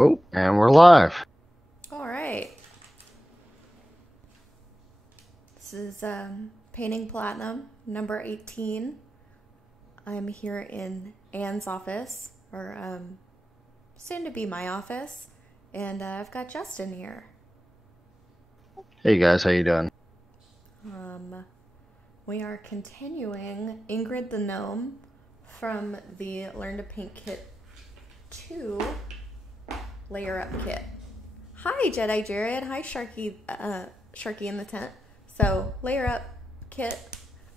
Oh, and we're live. All right. This is Painting Platinum, number 18. I'm here in Anne's office, or soon to be my office, and I've got Justin here. Hey guys, how you doing? Um, we are continuing Ingrid the Gnome from the Learn to Paint Kit 2 Layer Up Kit. Hi, Jedi Jared. Hi, Sharky in the tent. So, Layer Up Kit.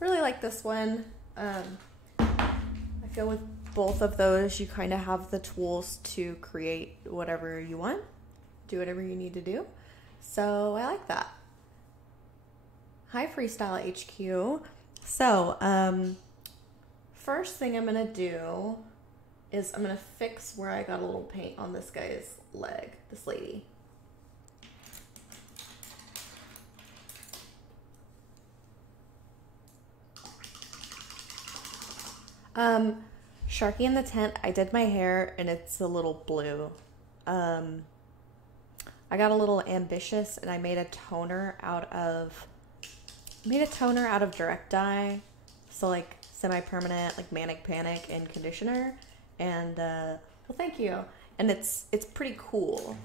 Really like this one. I feel with both of those, you kind of have the tools to create whatever you want, do whatever you need to do. So, I like that. Hi, Freestyle HQ. So, first thing I'm going to do is I'm going to fix where I got a little paint on this guy's leg, this lady. Sharky in the tent, I did my hair and it's a little blue. I got a little ambitious and I made a toner out of direct dye. So like semi-permanent, like Manic Panic and conditioner. And well, thank you. And it's pretty cool.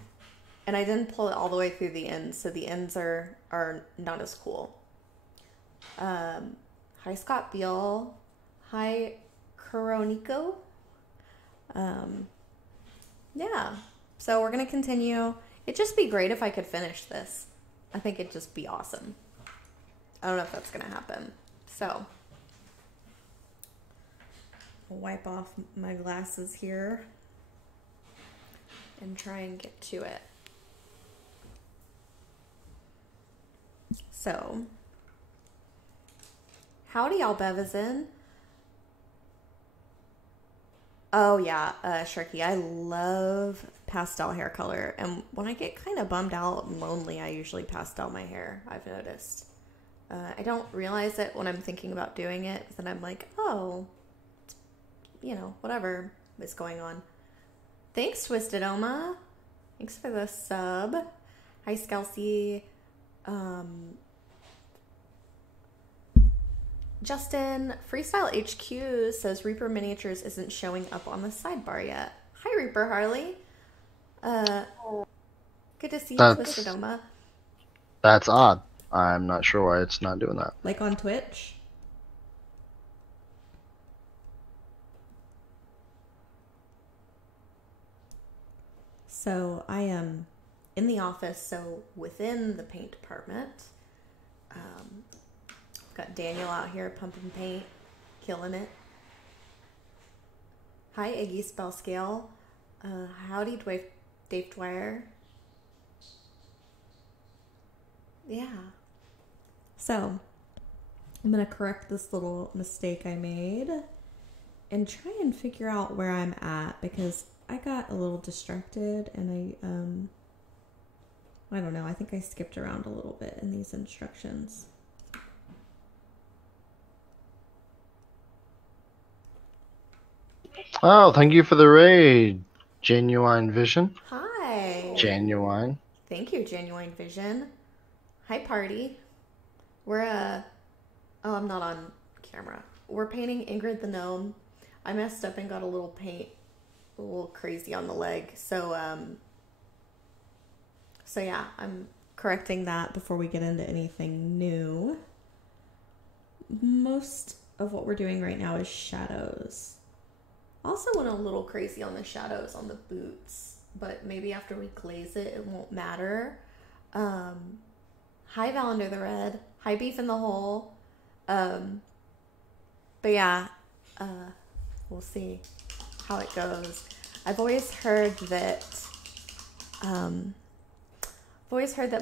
And I didn't pull it all the way through the ends, so the ends are not as cool. Hi Scott Beal. Hi Coroniko. Yeah. So we're gonna continue. It'd just be great if I could finish this. I think it'd just be awesome. I don't know if that's gonna happen. So I'll wipe off my glasses here and try and get to it. So, howdy, y'all, Bevisin. Oh yeah, Sharky, I love pastel hair color, and when I get kind of bummed out and lonely, I usually pastel my hair, I've noticed. I don't realize it when I'm thinking about doing it, but then I'm like, oh, whatever is going on. Thanks, Twisted Oma. Thanks for the sub. Hi, Skelsey. Justin, Freestyle HQ says Reaper Miniatures isn't showing up on the sidebar yet. Hi, Reaper Harley. Good to see you, Twisted That's Oma. that's odd. I'm not sure why it's not doing that. Like on Twitch? So I am in the office, so within the paint department. Got Daniel out here pumping paint, killing it. Hi, Iggy Spellscale. Howdy, Dave Dwyer. Yeah. So, I'm going to correct this little mistake I made and try and figure out where I'm at because I got a little distracted and I don't know, I think I skipped around a little bit in these instructions. Oh, thank you for the raid, Genuine Vision. Hi. Genuine. Thank you, Genuine Vision. Hi, party. We're, oh, I'm not on camera. We're painting Ingrid the Gnome. I messed up and got a little paint a little crazy on the leg. So yeah, I'm correcting that before we get into anything new. Most of what we're doing right now is shadows. Also went a little crazy on the shadows on the boots, but maybe after we glaze it, it won't matter. Hi, Valander the Red. Hi, Beef in the Hole. But yeah, we'll see how it goes. I've always heard that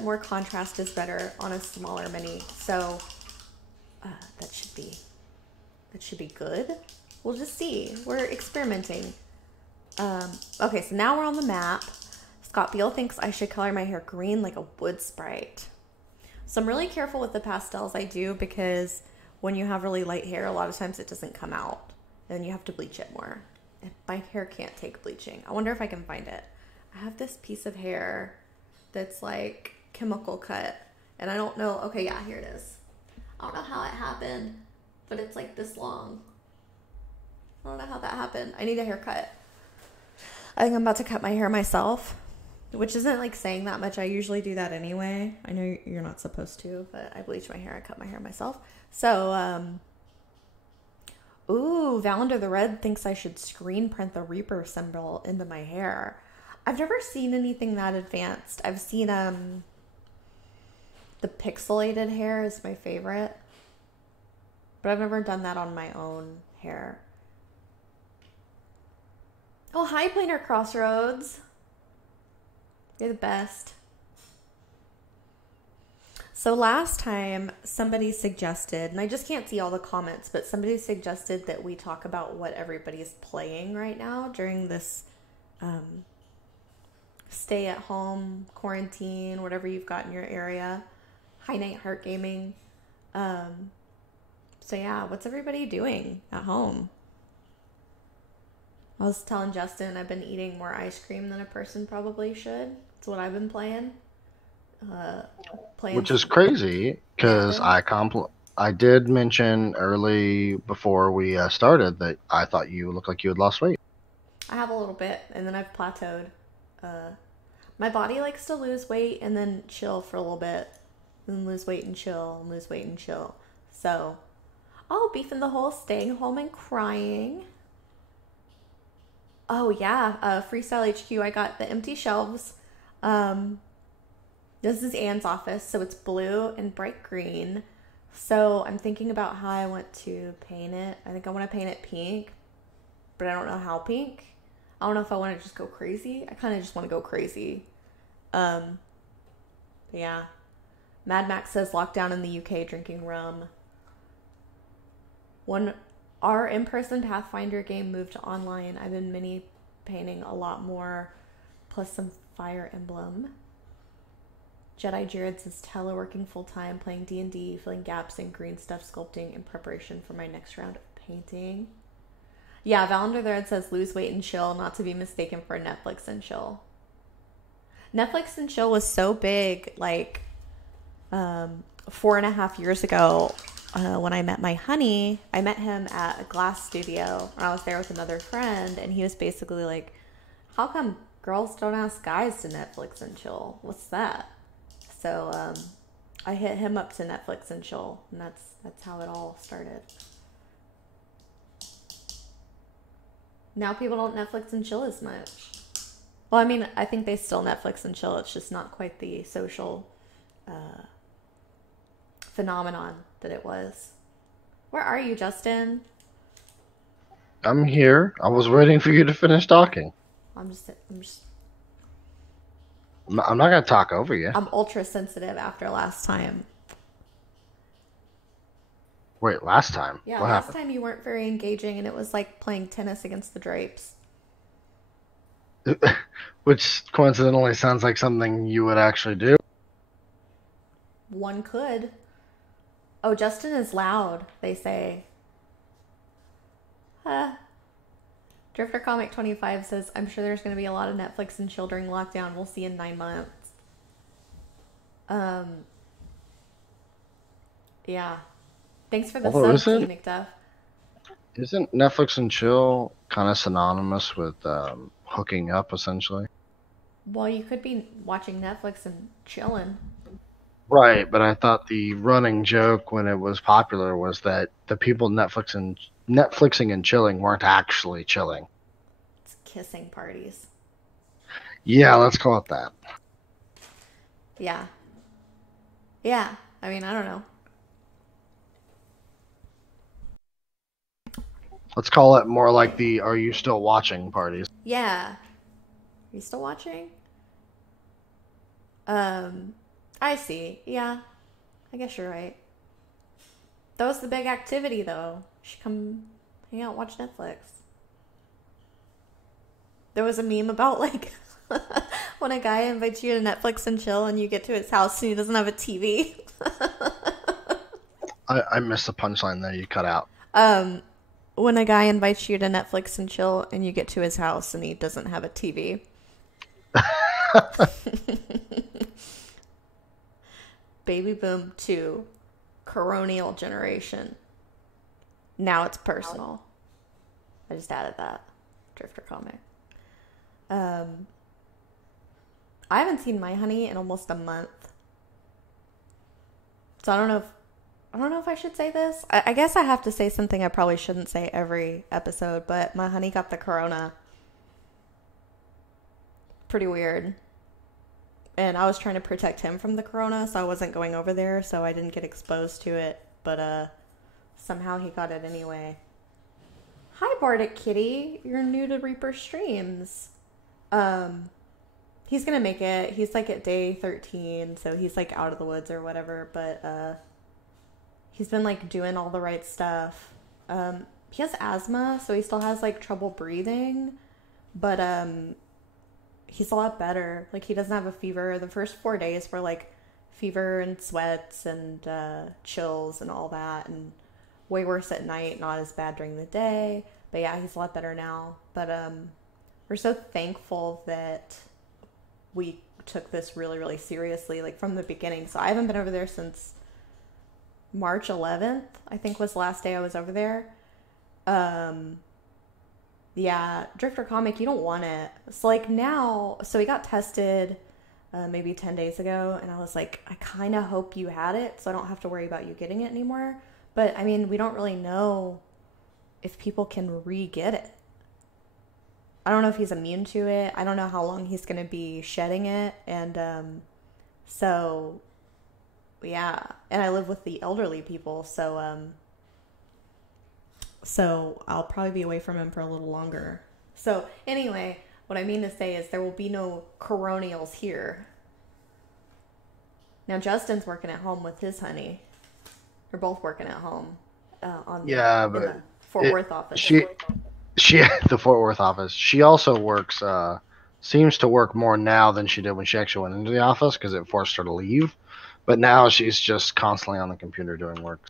more contrast is better on a smaller mini, so that should be good. We'll just see. We're experimenting. Okay, so now we're on the map. Scott Beal thinks I should color my hair green like a wood sprite. So I'm really careful with the pastels I do because when you have really light hair, a lot of times it doesn't come out. And you have to bleach it more. And my hair can't take bleaching. I wonder if I can find it. I have this piece of hair that's like chemical cut, and I don't know. Okay, yeah, here it is. I don't know how it happened, but it's like this long. I don't know how that happened. I need a haircut. I think I'm about to cut my hair myself, which isn't like saying that much. I usually do that anyway. I know you're not supposed to, but I bleach my hair. I cut my hair myself. So, ooh, Valender the Red thinks I should screen print the Reaper symbol into my hair. I've never seen anything that advanced. I've seen, the pixelated hair is my favorite, but I've never done that on my own hair. Oh, hi, Planar Crossroads. You're the best. So last time somebody suggested, and I just can't see all the comments, but somebody suggested that we talk about what everybody's playing right now during this stay at home, quarantine, whatever you've got in your area. Hi Night Heart Gaming. So yeah, what's everybody doing at home? I was telling Justin I've been eating more ice cream than a person probably should. That's what I've been playing. Which is crazy because I did mention early before we started that I thought you looked like you had lost weight. I have a little bit, and then I've plateaued. My body likes to lose weight and then chill for a little bit, and lose weight and chill, and lose weight and chill. So, oh, Beef in the Hole, staying home and crying. Oh yeah, Freestyle HQ. I got the empty shelves. This is Anne's office, so it's blue and bright green. So I'm thinking about how I want to paint it. I think I want to paint it pink, but I don't know how pink. I don't know if I want to just go crazy. I kind of just want to go crazy. But yeah. Mad Max says lockdown in the UK drinking rum. When our in-person Pathfinder game moved to online, I've been mini painting a lot more, plus some Fire Emblem. Jedi Jared says teleworking full-time, playing D&D, filling gaps in green stuff sculpting in preparation for my next round of painting. Yeah, Valender the Red says lose weight and chill, not to be mistaken for Netflix and chill. Netflix and chill was so big, like 4.5 years ago when I met my honey. I met him at a glass studio when I was there with another friend, and he was basically like, how come girls don't ask guys to Netflix and chill? What's that? So I hit him up to Netflix and chill, and that's how it all started. Now people don't Netflix and chill as much. Well, I mean, I think they still Netflix and chill. It's just not quite the social phenomenon that it was. Where are you, Justin? I'm here. I was waiting for you to finish talking. I'm not going to talk over you. I'm ultra sensitive after last time. Wait, last time? Yeah, what last happened? time you weren't very engaging, and it was like playing tennis against the drapes. Which coincidentally sounds like something you would actually do. One could. Oh, Justin is loud, they say. Drifter Comic 25 says, I'm sure there's going to be a lot of Netflix and chill during lockdown. We'll see in 9 months. Yeah. Thanks for the sub, T McDuff. Isn't Netflix and chill kind of synonymous with hooking up, essentially? Well, you could be watching Netflix and chilling. Right, but I thought the running joke when it was popular was that the people Netflixing and chilling weren't actually chilling. It's kissing parties. Yeah, let's call it that. Yeah. Yeah, I mean, I don't know. Let's call it more like the are you still watching parties. Yeah. Are you still watching? I see. Yeah. I guess you're right. That was the big activity, though. You should come hang out and watch Netflix. There was a meme about, like, when a guy invites you to Netflix and chill and you get to his house and he doesn't have a TV. I missed the punchline there. You cut out. When a guy invites you to Netflix and chill and you get to his house and he doesn't have a TV. Baby boom 2, coronial generation. Now it's personal. I just added that. Drifter comic. Um, I haven't seen my honey in almost a month. So I don't know if I should say this. I guess I have to say something I probably shouldn't say every episode, but my honey got the corona. Pretty weird. And I was trying to protect him from the corona, so I wasn't going over there, so I didn't get exposed to it. But somehow he got it anyway. Hi, Bardic Kitty. You're new to Reaper streams. He's gonna make it. He's like at day 13, so he's like out of the woods or whatever. But he's been like doing all the right stuff. He has asthma, so he still has like trouble breathing. But he's a lot better. Like, he doesn't have a fever. The first 4 days were like fever and sweats and chills and all that, and way worse at night, not as bad during the day. But yeah, he's a lot better now. But we're so thankful that we took this really, really seriously, like from the beginning. So I haven't been over there since March 11th, I think was the last day I was over there. Yeah, Drifter Comic, you don't want it. So like now, so he got tested maybe 10 days ago, and I was like, I kind of hope you had it so I don't have to worry about you getting it anymore. But I mean, we don't really know if people can re-get it. I don't know if he's immune to it. I don't know how long he's going to be shedding it. And so, yeah. And I live with the elderly people, so I'll probably be away from him for a little longer. So anyway, what I mean to say is there will be no coronials here. Now Justin's working at home with his honey. They're both working at home in the Fort Worth office. She the Fort Worth office. She also works. Seems to work more now than she did when she actually went into the office because it forced her to leave. But now she's just constantly on the computer doing work.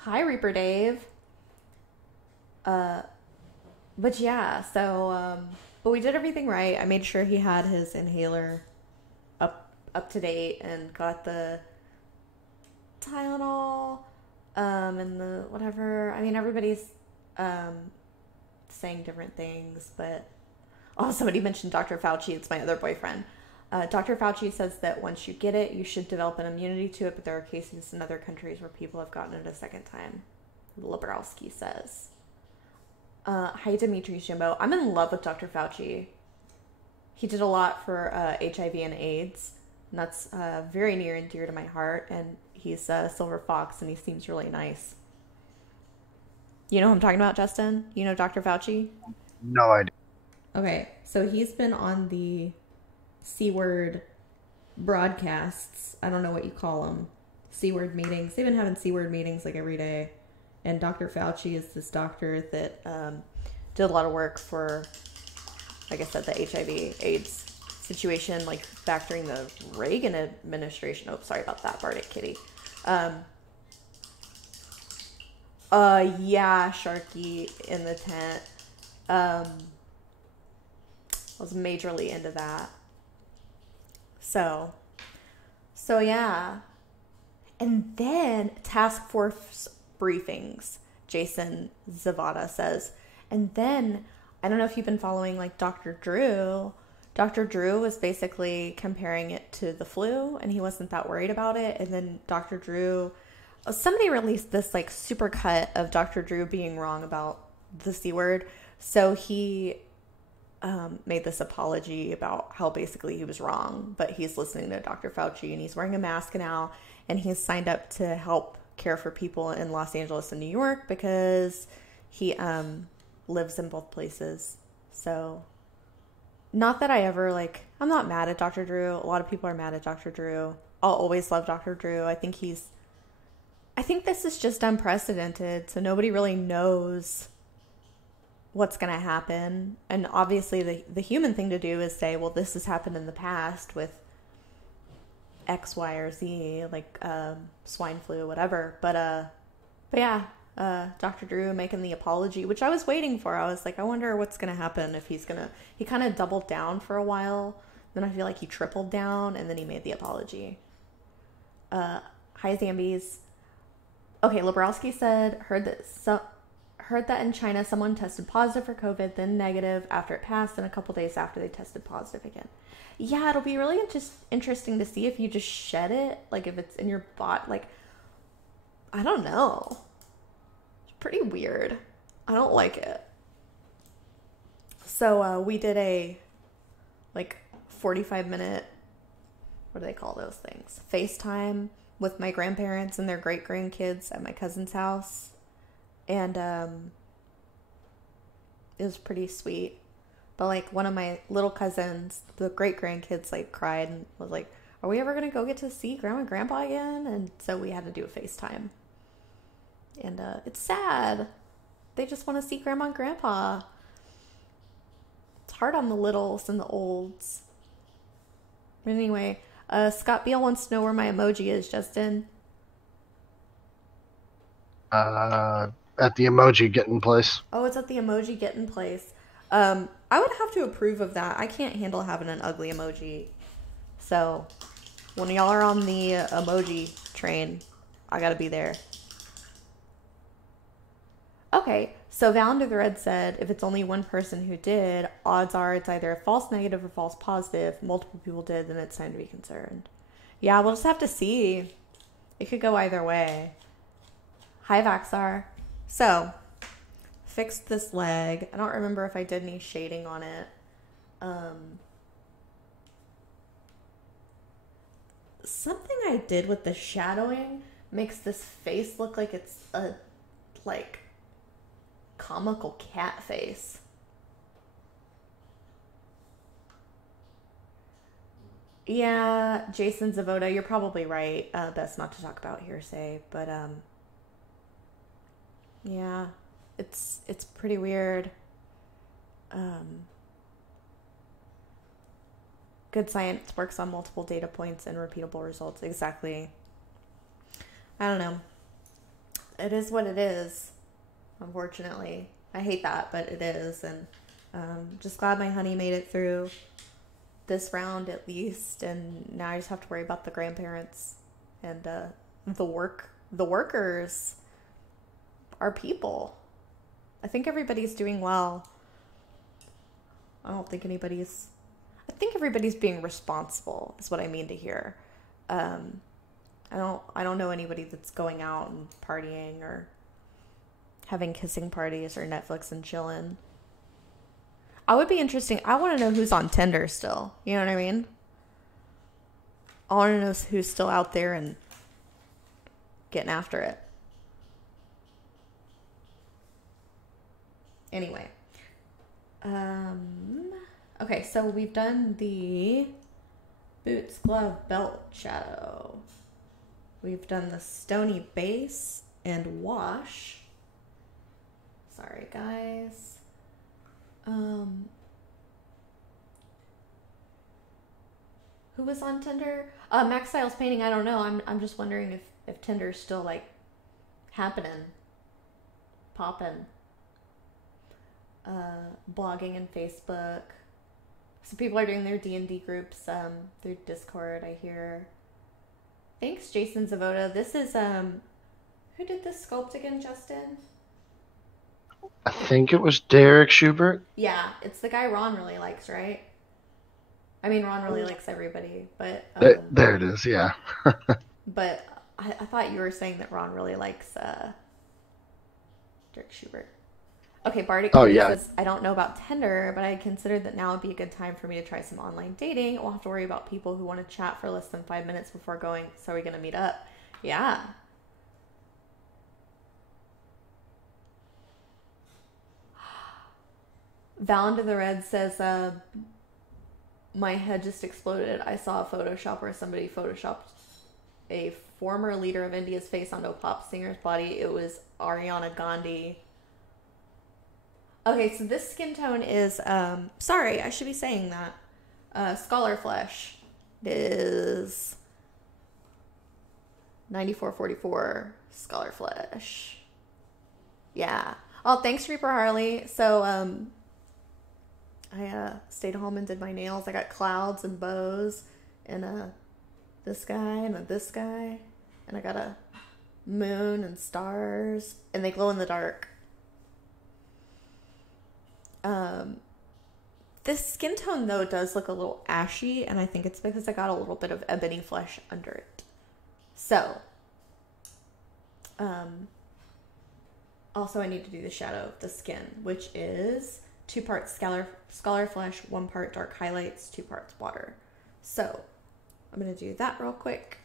Hi, Reaper Dave. But yeah, so but we did everything right. I made sure he had his inhaler up to date and got the Tylenol and the whatever. I mean, everybody's saying different things, but somebody mentioned Dr. Fauci. It's my other boyfriend. Dr. Fauci says that once you get it, you should develop an immunity to it, but there are cases in other countries where people have gotten it a second time. Liberowski says. Hi, Dimitri Jimbo. I'm in love with Dr. Fauci. He did a lot for HIV and AIDS, and that's very near and dear to my heart, and he's a silver fox, and he seems really nice. You know who I'm talking about, Justin? You know Dr. Fauci? No idea. Okay, so he's been on the C-word broadcasts. I don't know what you call them. C-word meetings. They've been having C-word meetings like every day. And Dr. Fauci is this doctor that did a lot of work for, like I said, the HIV AIDS situation, like back during the Reagan administration. Oh, sorry about that, Bardic Kitty. Yeah, Sharky in the tent. I was majorly into that. So yeah. And then task force briefings, Jason Zavada says. And then, I don't know if you've been following like Dr. Drew. Dr. Drew was basically comparing it to the flu, and he wasn't that worried about it. And then Dr. Drew, somebody released this like super cut of Dr. Drew being wrong about the C word. So he made this apology about how basically he was wrong, but he's listening to Dr. Fauci, and he's wearing a mask now, and he's signed up to help care for people in Los Angeles and New York because he lives in both places. So not that I ever I'm not mad at Dr. Drew. A lot of people are mad at Dr. Drew. I'll always love Dr. Drew. I think this is just unprecedented, so nobody really knows what's going to happen. And obviously the human thing to do is say, well, this has happened in the past with X, Y, or Z, like swine flu, whatever. But yeah, Dr. Drew making the apology, which I was waiting for. I was like, I wonder what's gonna happen if he kind of doubled down for a while. Then I feel like he tripled down, and then he made the apology. Hi Zambies. Okay, Labrowski said, heard that in China someone tested positive for COVID, then negative after it passed, and a couple days after they tested positive again. Yeah, it'll be really interesting to see if you just shed it, like if it's in your body. Like, I don't know. It's pretty weird. I don't like it. So we did a 45-minute, what do they call those things? FaceTime with my grandparents and their great grandkids at my cousin's house. And it was pretty sweet. But one of my little cousins, the great grandkids, cried and was like, are we ever gonna go get to see grandma and grandpa again? And so we had to do a FaceTime. And it's sad. They just want to see grandma and grandpa. It's hard on the littles and the olds. But anyway, Scott Beale wants to know where my emoji is, Justin. At the emoji getting place. Oh, it's at the emoji getting place. I would have to approve of that. I can't handle having an ugly emoji. So, when y'all are on the emoji train, I gotta be there. Okay, so Val Under the Red said if it's only one person who did, odds are it's either a false negative or false positive. Multiple people did, then it's time to be concerned. Yeah, we'll just have to see. It could go either way. Hi, Vaxar. So, fixed this leg. I don't remember if I did any shading on it. Something I did with the shadowing makes this face look like it's a, comical cat face. Yeah, Jason Zavoda, you're probably right. Best not to talk about hearsay, but, yeah, it's pretty weird. Good science works on multiple data points and repeatable results. Exactly. I don't know. It is what it is, unfortunately. I hate that, but it is. And just glad my honey made it through this round at least. And now I just have to worry about the grandparents and the workers. Our people. I think everybody's doing well. I think everybody's being responsible is what I mean to hear. I don't know anybody that's going out and partying or having kissing parties or Netflix and chilling. I would be interesting. I want to know who's on Tinder still. You know what I mean? I want to know who's still out there and getting after it. Anyway. Okay, so we've done the boots, glove, belt shadow. We've done the stony base and wash. Sorry, guys. Who was on Tinder? Max Styles Painting, I don't know. I'm just wondering if Tinder's still happening. Popping. Blogging and Facebook. So people are doing their D&D groups through Discord, I hear. Thanks, Jason Zavoda. This is who did this sculpt again, Justin? I think it was Derek Schubert. Yeah, it's the guy Ron really likes, right? I mean, Ron really likes everybody, but there it is, yeah. But I thought you were saying that Ron really likes Derek Schubert. Okay, Bardic says, I don't know about Tinder, but I considered that now would be a good time for me to try some online dating. We'll have to worry about people who want to chat for less than 5 minutes before going. So are we going to meet up? Yeah. Val Under the Red says, my head just exploded. I saw a Photoshop where somebody photoshopped a former leader of India's face onto a pop singer's body. It was Ariana Gandhi. Okay, so this skin tone is, sorry, I should be saying that. Scholar Flesh is 9444 Scholar Flesh. Yeah. Oh, thanks, Reaper Harley. So, I stayed home and did my nails. I got clouds and bows, and this guy and this guy, and I got a moon and stars, and they glow in the dark. This skin tone though does look a little ashy, and I think it's because I got a little bit of ebony flesh under it. So, also I need to do the shadow of the skin, which is 2 parts scholar flesh, 1 part dark highlights, 2 parts water. So, I'm going to do that real quick.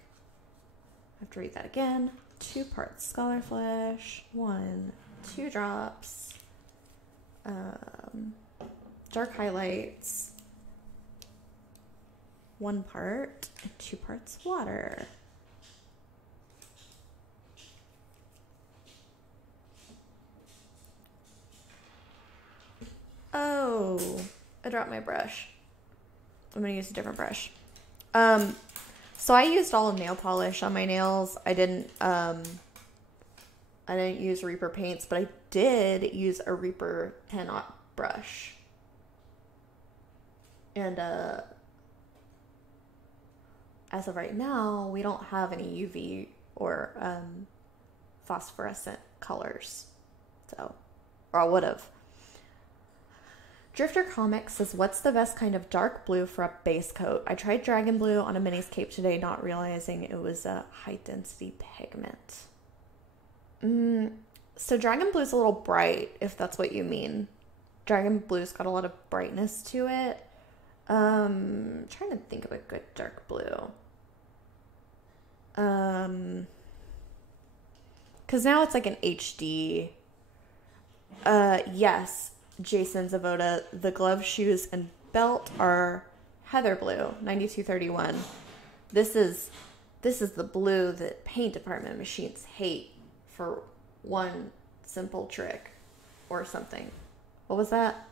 I have to read that again. 2 parts scholar flesh, 2 drops, dark highlights, 1 part, and 2 parts water. Oh, I dropped my brush. I'm gonna use a different brush. So I used all nail polish on my nails. I didn't use Reaper paints, but I did use a Reaper 10-aught brush. And as of right now, we don't have any UV or phosphorescent colors. So, or I would have. Drifter Comics says, what's the best kind of dark blue for a base coat? I tried Dragon Blue on a Minnie's cape today, not realizing it was a high-density pigment. So Dragon Blue's a little bright, if that's what you mean. Dragon Blue's got a lot of brightness to it. Trying to think of a good dark blue. Because now it's like an HD. Yes. Jason Zavoda, the gloves, shoes, and belt are Heather Blue, 9231. This is the blue that paint department machines hate for one simple trick or something. What was that?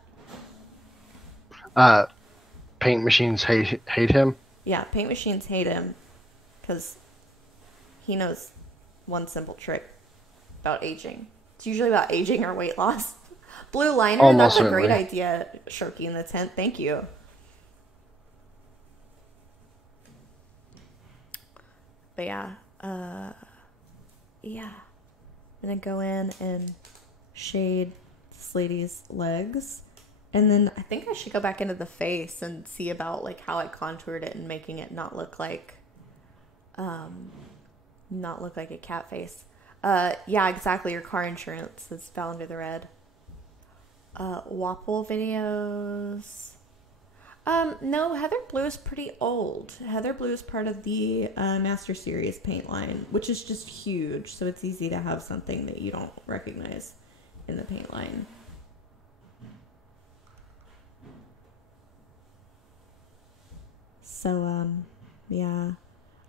Paint machines hate him? Yeah, paint machines hate him because he knows one simple trick about aging. It's usually about aging or weight loss. Blue liner, Almost that's a certainly. great idea, Sharky in the tent. Thank you. But yeah, I'm gonna go in and shade this lady's legs. And then I think I should go back into the face and see about like how I contoured it and making it not look like a cat face. Yeah, exactly. Your car insurance is fell under the red. Wapple videos. No, Heather Blue is pretty old. Heather Blue is part of the Master Series paint line, which is just huge. So it's easy to have something that you don't recognize in the paint line. So, yeah.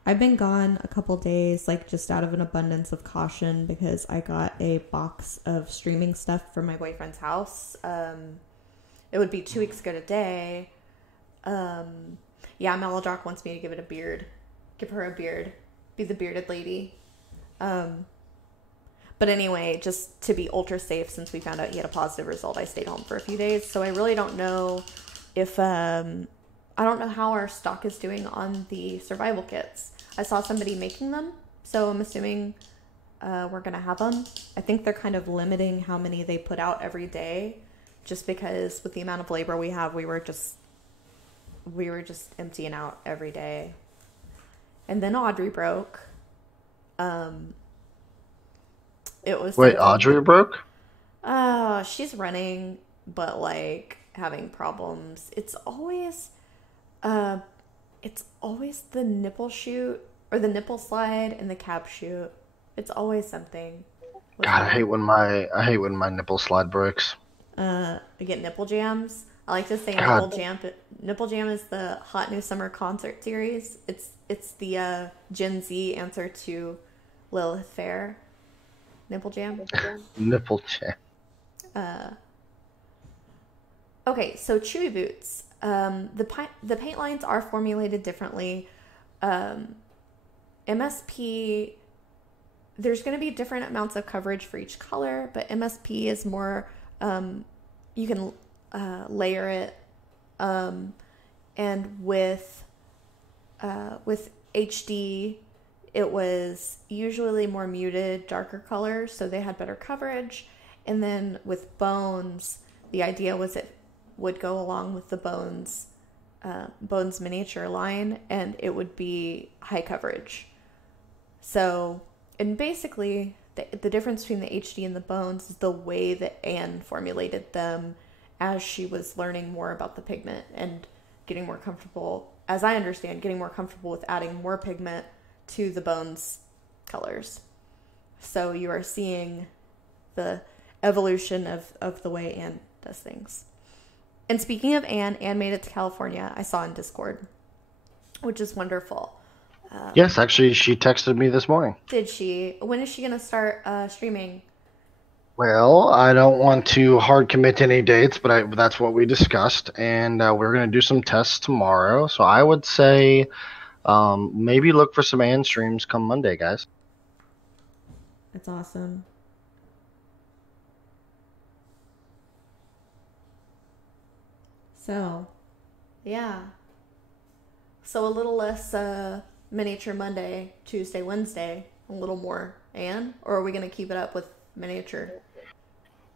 I've been gone a couple days, like just out of an abundance of caution because I got a box of streaming stuff from my boyfriend's house. It would be 2 weeks ago today. Yeah, Melodrach wants me to give it a beard. Give her a beard. Be the bearded lady. But anyway, just to be ultra safe, since we found out he had a positive result, I stayed home for a few days. So I really don't know if, I don't know how our stock is doing on the survival kits. I saw somebody making them, so I'm assuming we're going to have them. I think they're kind of limiting how many they put out every day, just because with the amount of labor we have, we were just emptying out every day. And then Audrey broke. It was Wait, Audrey broke? She's running, but like having problems. It's always the nipple shoot or the nipple slide and the cap shoot. It's always something. God, I hate when my nipple slide breaks. I get nipple jams. I like to say God. nipple jam. Nipple jam is the hot new summer concert series. It's the Gen Z answer to Lilith Fair. Nipple jam. Nipple jam. Okay, so Chewy boots. The paint lines are formulated differently. MSP there's going to be different amounts of coverage for each color, but MSP is more, you can layer it. And with HD, it was usually more muted, darker colors, so they had better coverage. And then with Bones, the idea was it would go along with the Bones miniature line, and it would be high coverage. So, and basically, the difference between the HD and the Bones is the way that Anne formulated them as she was learning more about the pigment and getting more comfortable, as I understand, getting more comfortable with adding more pigment to the Bones colors. So you are seeing the evolution of the way Anne does things. And speaking of Anne made it to California, I saw in Discord, which is wonderful. Yes, actually, she texted me this morning. Did she? When is she going to start streaming? Well, I don't want to hard commit to any dates, but that's what we discussed, and we're going to do some tests tomorrow. So I would say maybe look for some Ann streams come Monday, guys. That's awesome. So, yeah. So a little less miniature Monday, Tuesday, Wednesday, a little more Anne? Or are we going to keep it up with miniature?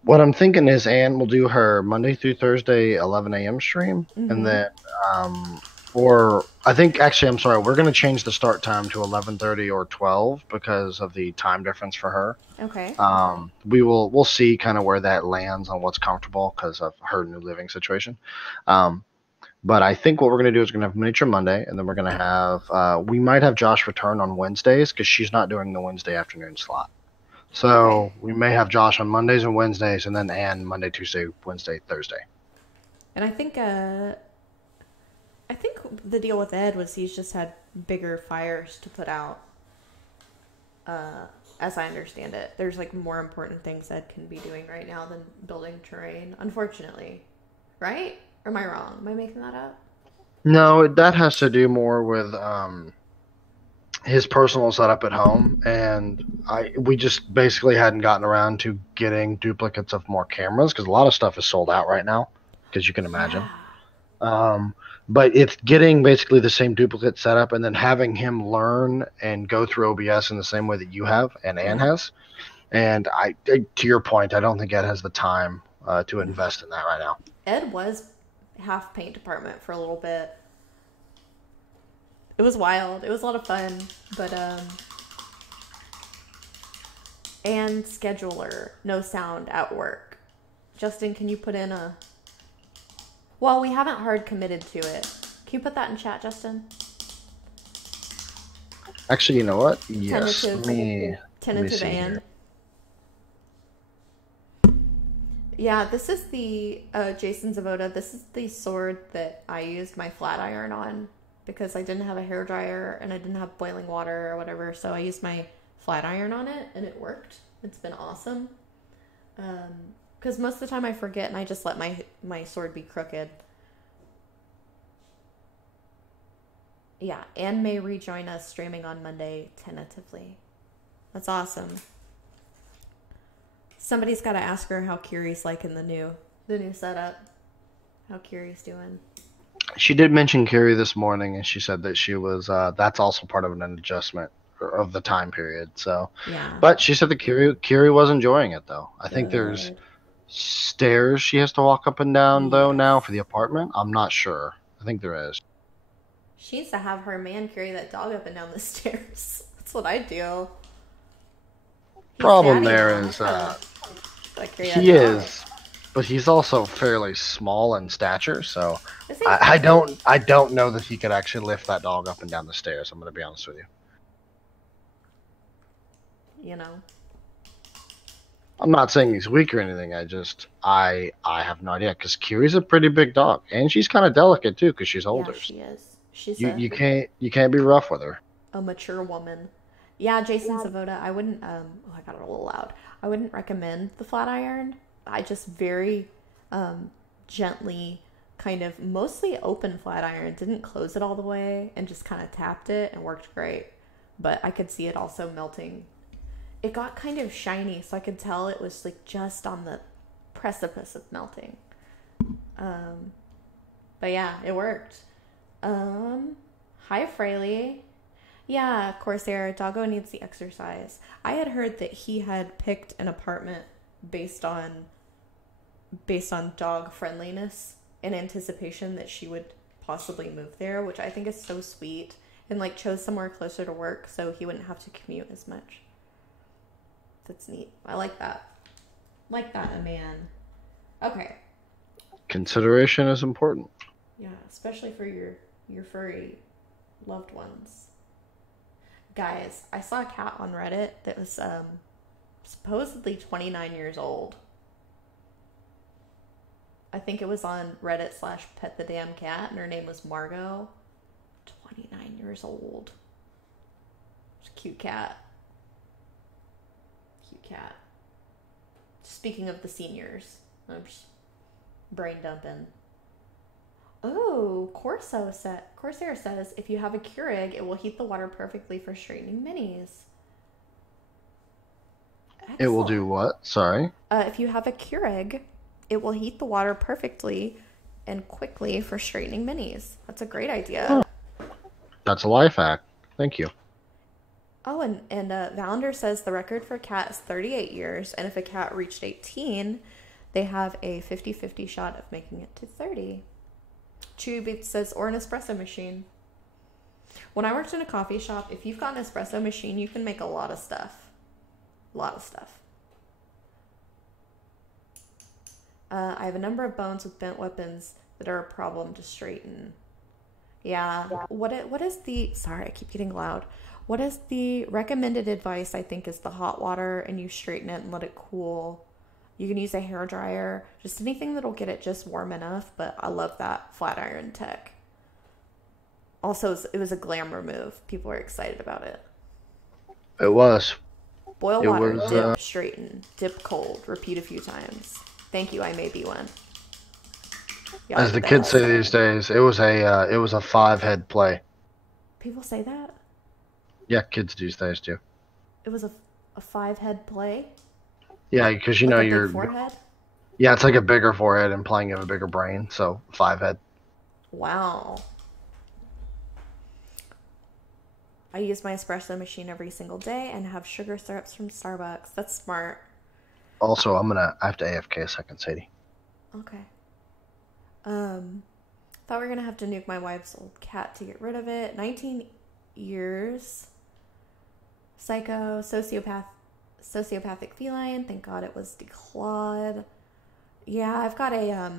What I'm thinking is Ann will do her Monday through Thursday 11 a.m. stream, and then, or I think actually, I'm sorry, we're going to change the start time to 11:30 or 12 because of the time difference for her. Okay. We'll see kind of where that lands on what's comfortable because of her new living situation. But I think what we're going to do is we're going to have miniature Monday, and then we're going to have we might have Josh return on Wednesdays because she's not doing the Wednesday afternoon slot. So we may have Josh on Mondays and Wednesdays, and then Ann Monday, Tuesday, Wednesday, Thursday. And I think the deal with Ed was he's just had bigger fires to put out. As I understand it, there's like more important things Ed can be doing right now than building terrain. Unfortunately, right? Or am I wrong? Am I making that up? No, that has to do more with his personal setup at home, and we just basically hadn't gotten around to getting duplicates of more cameras because a lot of stuff is sold out right now, because you can imagine. But it's getting basically the same duplicate setup and then having him learn and go through OBS in the same way that you have and Ann has. And to your point, I don't think Ed has the time to invest in that right now. Ed was half paint department for a little bit. It was wild. It was a lot of fun, but and scheduler, no sound at work. Justin, can you put in a? Well, we haven't hard committed to it. Can you put that in chat, Justin? Actually, you know what? Yes. Tentative and. Yeah, this is the Jason Zavoda. This is the sword that I used my flat iron on because I didn't have a hairdryer and I didn't have boiling water or whatever. So I used my flat iron on it and it worked. It's been awesome. Because most of the time I forget and I just let my sword be crooked. Yeah, Anne may rejoin us streaming on Monday tentatively. That's awesome. Somebody's got to ask her how Kiri's liking the new setup. How Kiri's doing. She did mention Kiri this morning, and she said that she was. That's also part of an adjustment of the time period. So, yeah. But she said that Kiri was enjoying it though. I think there's stairs she has to walk up and down though now for the apartment. I'm not sure. I think there is. She needs to have her man carry that dog up and down the stairs. That's what I do. Problem there is he is, but he's also fairly small in stature, so I don't know that he could actually lift that dog up and down the stairs. I'm going to be honest with you. You know, I'm not saying he's weak or anything. I have no idea because Kiri's a pretty big dog, and she's kind of delicate too because she's older. Yeah, she is. She's you can't be rough with her. A mature woman. Yeah, Jason Zavoda, I wouldn't, I got it a little loud. I wouldn't recommend the flat iron. I just very gently kind of mostly open flat iron. Didn't close it all the way and just kind of tapped it and worked great. But I could see it also melting it got kind of shiny, so I could tell it was like just on the precipice of melting. But yeah, it worked. Hi Fraley. Yeah, Corsair, Doggo needs the exercise. I had heard that he had picked an apartment based on dog friendliness in anticipation that she would possibly move there, which I think is so sweet, and like chose somewhere closer to work so he wouldn't have to commute as much. That's neat. I like that. Like that, a man. Okay. Consideration is important. Yeah, especially for your furry loved ones. Guys, I saw a cat on Reddit that was supposedly 29 years old. I think it was on Reddit / Pet the Damn Cat, and her name was Margot. 29 years old. It's a cute cat. Cute cat. Speaking of the seniors, I'm just brain dumping. Oh, Corsair says if you have a Keurig, it will heat the water perfectly for straightening minis. Excellent. It will do what? Sorry? If you have a Keurig, it will heat the water perfectly and quickly for straightening minis. That's a great idea. Oh, that's a life hack. Thank you. Oh, and Valander says the record for a cat is 38 years, and if a cat reached 18, they have a 50-50 shot of making it to 30. Chewy Beats says, or an espresso machine. When I worked in a coffee shop, if you've got an espresso machine, you can make a lot of stuff. A lot of stuff. I have a number of bones with bent weapons that are a problem to straighten. Yeah. What is the... Sorry, I keep getting loud. What is the recommended advice, I think, is the hot water, and you straighten it and let it cool. You can use a hairdryer. Just anything that'll get it just warm enough, but I love that flat iron tech. Also, it was a glamour move. People were excited about it. It was. Boil water, dip, straighten, dip cold, repeat a few times. Thank you, I may be one. Yeah, as the kids say these days, it was a 5-head play. People say that? Yeah, kids these days do. It was a 5-head play? Yeah, because you know you're... Big forehead? Yeah, it's like a bigger forehead implying you have a bigger brain, so 5-head. Wow. I use my espresso machine every single day and have sugar syrups from Starbucks. That's smart. Also, I have to AFK a second, Sadie. Okay. Thought we were gonna have to nuke my wife's old cat to get rid of it. 19 years. Psycho, sociopathic feline. Thank God it was declawed. Yeah, I've got a, I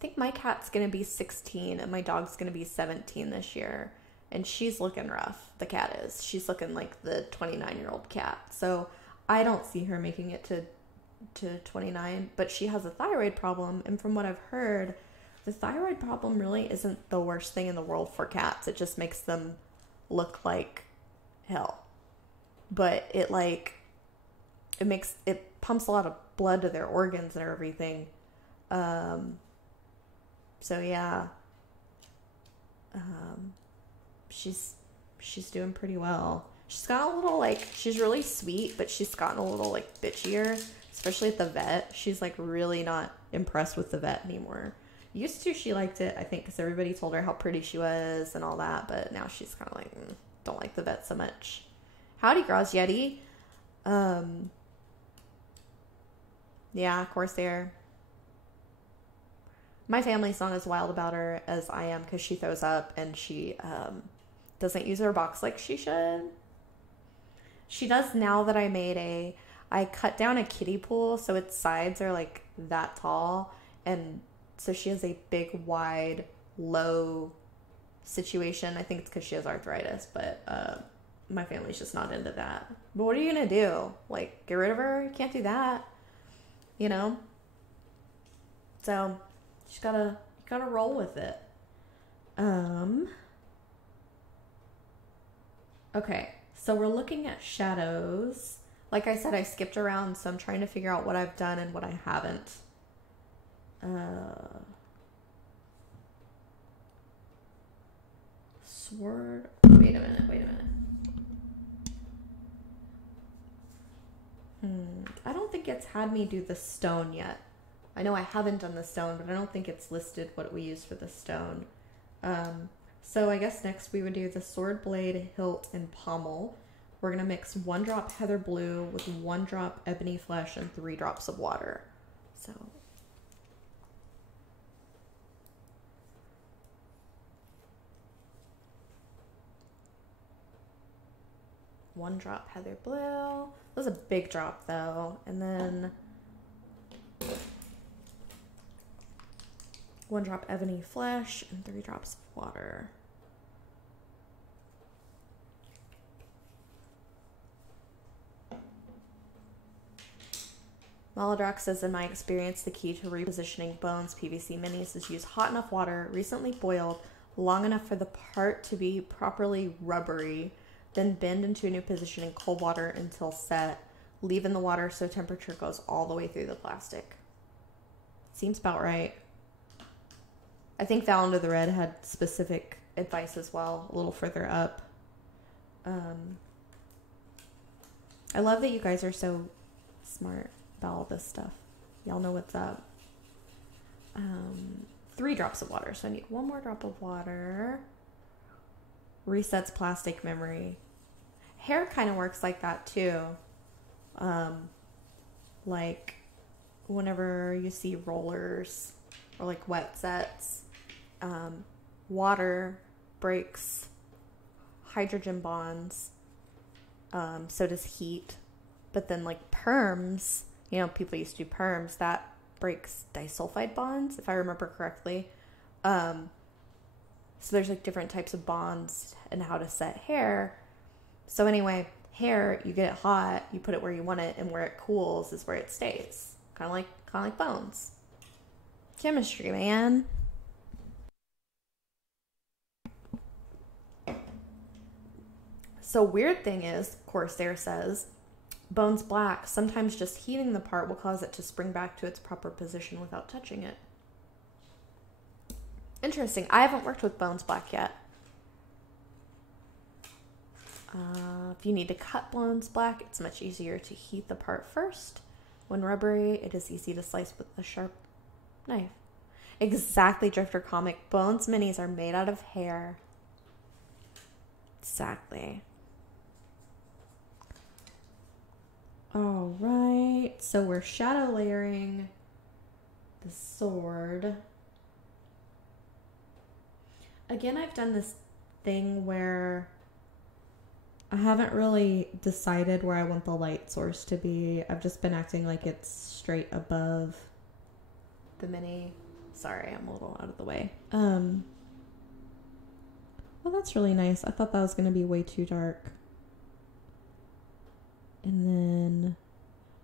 think my cat's gonna be 16 and my dog's gonna be 17 this year. And she's looking rough, the cat is. She's looking like the 29-year-old cat. So I don't see her making it to 29, but she has a thyroid problem. And from what I've heard, the thyroid problem really isn't the worst thing in the world for cats. It just makes them look like hell. But it pumps a lot of blood to their organs and everything. So yeah. She's doing pretty well. She's got a little, she's really sweet, but she's gotten a little, bitchier, especially at the vet. She's, really not impressed with the vet anymore. Used to, she liked it, I think, because everybody told her how pretty she was and all that, but now she's kind of don't like the vet so much. Howdy, Graz Yeti. Yeah, Corsair. My family's not as wild about her as I am because she throws up and she doesn't use her box like she should. She does now that I cut down a kiddie pool so its sides are that tall, and so she has a big, wide, low situation. I think it's because she has arthritis, but my family's just not into that. But what are you gonna do? Get rid of her? You can't do that, you know? So you gotta roll with it. Okay, so we're looking at shadows. Like I said, I skipped around, so I'm trying to figure out what I've done and what I haven't. Sword. Wait a minute. had me do the stone yet. I know I haven't done the stone, but I don't think it's listed what we use for the stone. So I guess next we would do the sword blade, hilt, and pommel. We're going to mix 1 drop heather blue with 1 drop ebony flesh and 3 drops of water. So 1 drop heather blue. That was a big drop though. And then 1 drop ebony flesh and 3 drops of water. Maladrox says, in my experience, the key to repositioning Bones PVC minis is use hot enough water, recently boiled, long enough for the part to be properly rubbery, then bend into a new position in cold water until set. Leave in the water so temperature goes all the way through the plastic. Seems about right. I think Val Under the Red had specific advice as well, a little further up. I love that you guys are so smart about all this stuff. Y'all know what's up. 3 drops of water. So I need 1 more drop of water. Resets plastic memory. Hair kind of works like that too. Like whenever you see rollers or like wet sets, water breaks hydrogen bonds. So does heat. But then like perms, you know, people used to do perms, that breaks disulfide bonds, if I remember correctly. So there's like different types of bonds and how to set hair. So anyway, hair, you get it hot, you put it where you want it, and where it cools is where it stays. Kind of like bones. Chemistry, man. So weird thing is, Corsair says, Bones Black, sometimes just heating the part will cause it to spring back to its proper position without touching it. Interesting. I haven't worked with Bones Black yet. If you need to cut Bones Black, it's much easier to heat the part first. When rubbery, it is easy to slice with a sharp knife. Exactly, Drifter Comic. Bones minis are made out of hair. Exactly. All right, so we're shadow layering the sword. Again, I've done this thing where I haven't really decided where I want the light source to be. I've just been acting like it's straight above the mini. Sorry, I'm a little out of the way. Well, that's really nice. I thought that was going to be way too dark. And then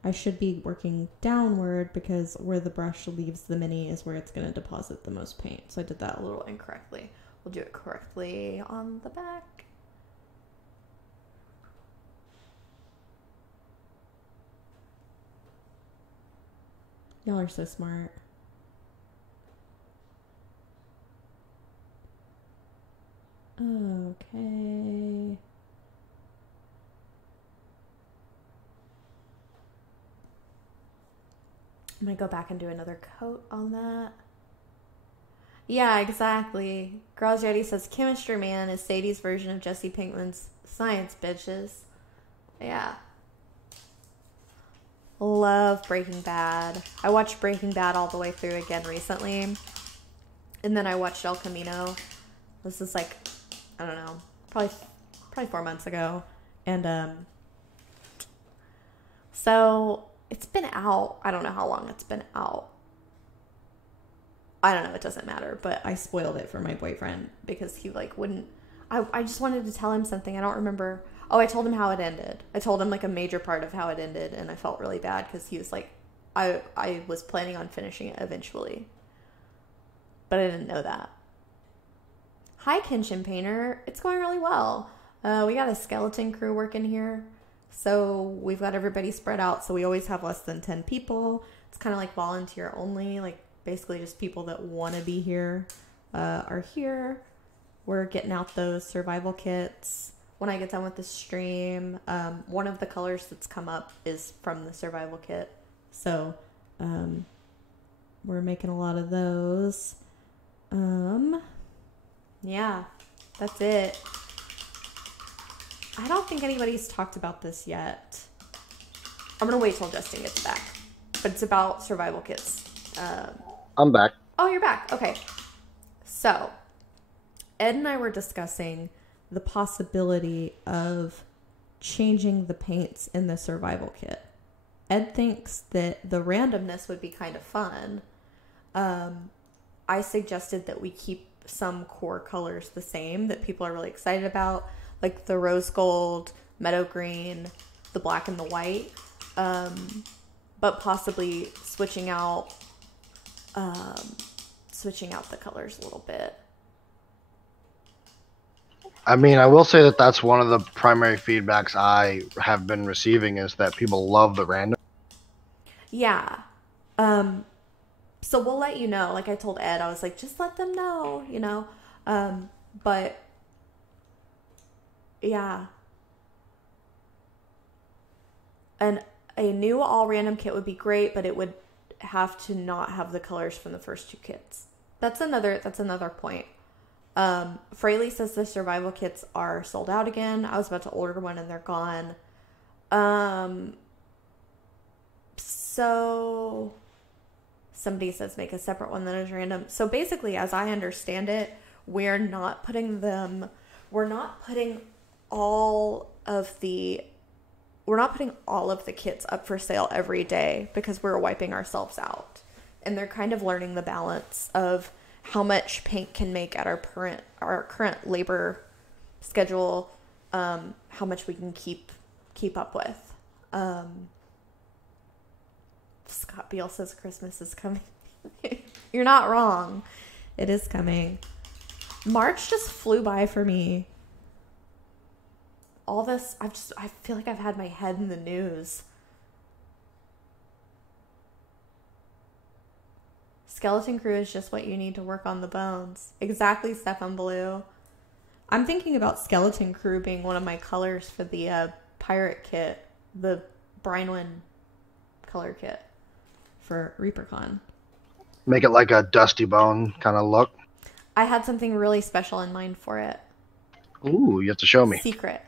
I should be working downward because where the brush leaves the mini is where it's going to deposit the most paint. So I did that a little incorrectly. We'll do it correctly on the back. Y'all are so smart. Okay. I'm going to go back and do another coat on that. Yeah, exactly. Girls Jetty says, Chemistry Man is Sadie's version of Jesse Pinkman's Science Bitches. Yeah. Love Breaking Bad. I watched Breaking Bad all the way through again recently. And then I watched El Camino. This is like, I don't know, probably 4 months ago. And so it's been out. I don't know how long it's been out. I don't know. It doesn't matter. But I spoiled it for my boyfriend because he like wouldn't. I just wanted to tell him something. I don't remember. Oh, I told him how it ended. I told him like a major part of how it ended, and I felt really bad because he was like, I was planning on finishing it eventually, but I didn't know that. Hi, Kenshin Painter. It's going really well. We got a skeleton crew working here. So we've got everybody spread out. So we always have less than 10 people. It's kind of like volunteer only. Like basically just people that want to be here are here. We're getting out those survival kits. When I get done with the stream, one of the colors that's come up is from the survival kit. So we're making a lot of those. Yeah, that's it. I don't think anybody's talked about this yet. I'm going to wait till Justin gets back. But it's about survival kits. I'm back. Oh, you're back. Okay. So, Ed and I were discussing the possibility of changing the paints in the survival kit. Ed thinks that the randomness would be kind of fun. I suggested that we keep some core colors the same that people are really excited about, like the rose gold, meadow green, the black and the white, but possibly switching out the colors a little bit. I mean, I will say that that's one of the primary feedbacks I have been receiving is that people love the random. Yeah. So we'll let you know. Like I told Ed, I was like, just let them know, you know? But yeah. And a new all random kit would be great, but it would have to not have the colors from the first two kits. That's another point. Fraley says the survival kits are sold out again. I was about to order one and they're gone. So somebody says make a separate one that is random. So basically, as I understand it, we're not putting all of the kits up for sale every day because we're wiping ourselves out. And they're kind of learning the balance of how much paint can make at our current labor schedule, how much we can keep up with. Scott Beal says Christmas is coming. You're not wrong. It is coming. March just flew by for me. All this, I feel like I've had my head in the news. Skeleton Crew is just what you need to work on the bones. Exactly, Stefan Blue. I'm thinking about Skeleton Crew being one of my colors for the pirate kit, the Brynwyn color kit for ReaperCon. Make it like a dusty bone kind of look. I had something really special in mind for it. Ooh, you have to show me. Secret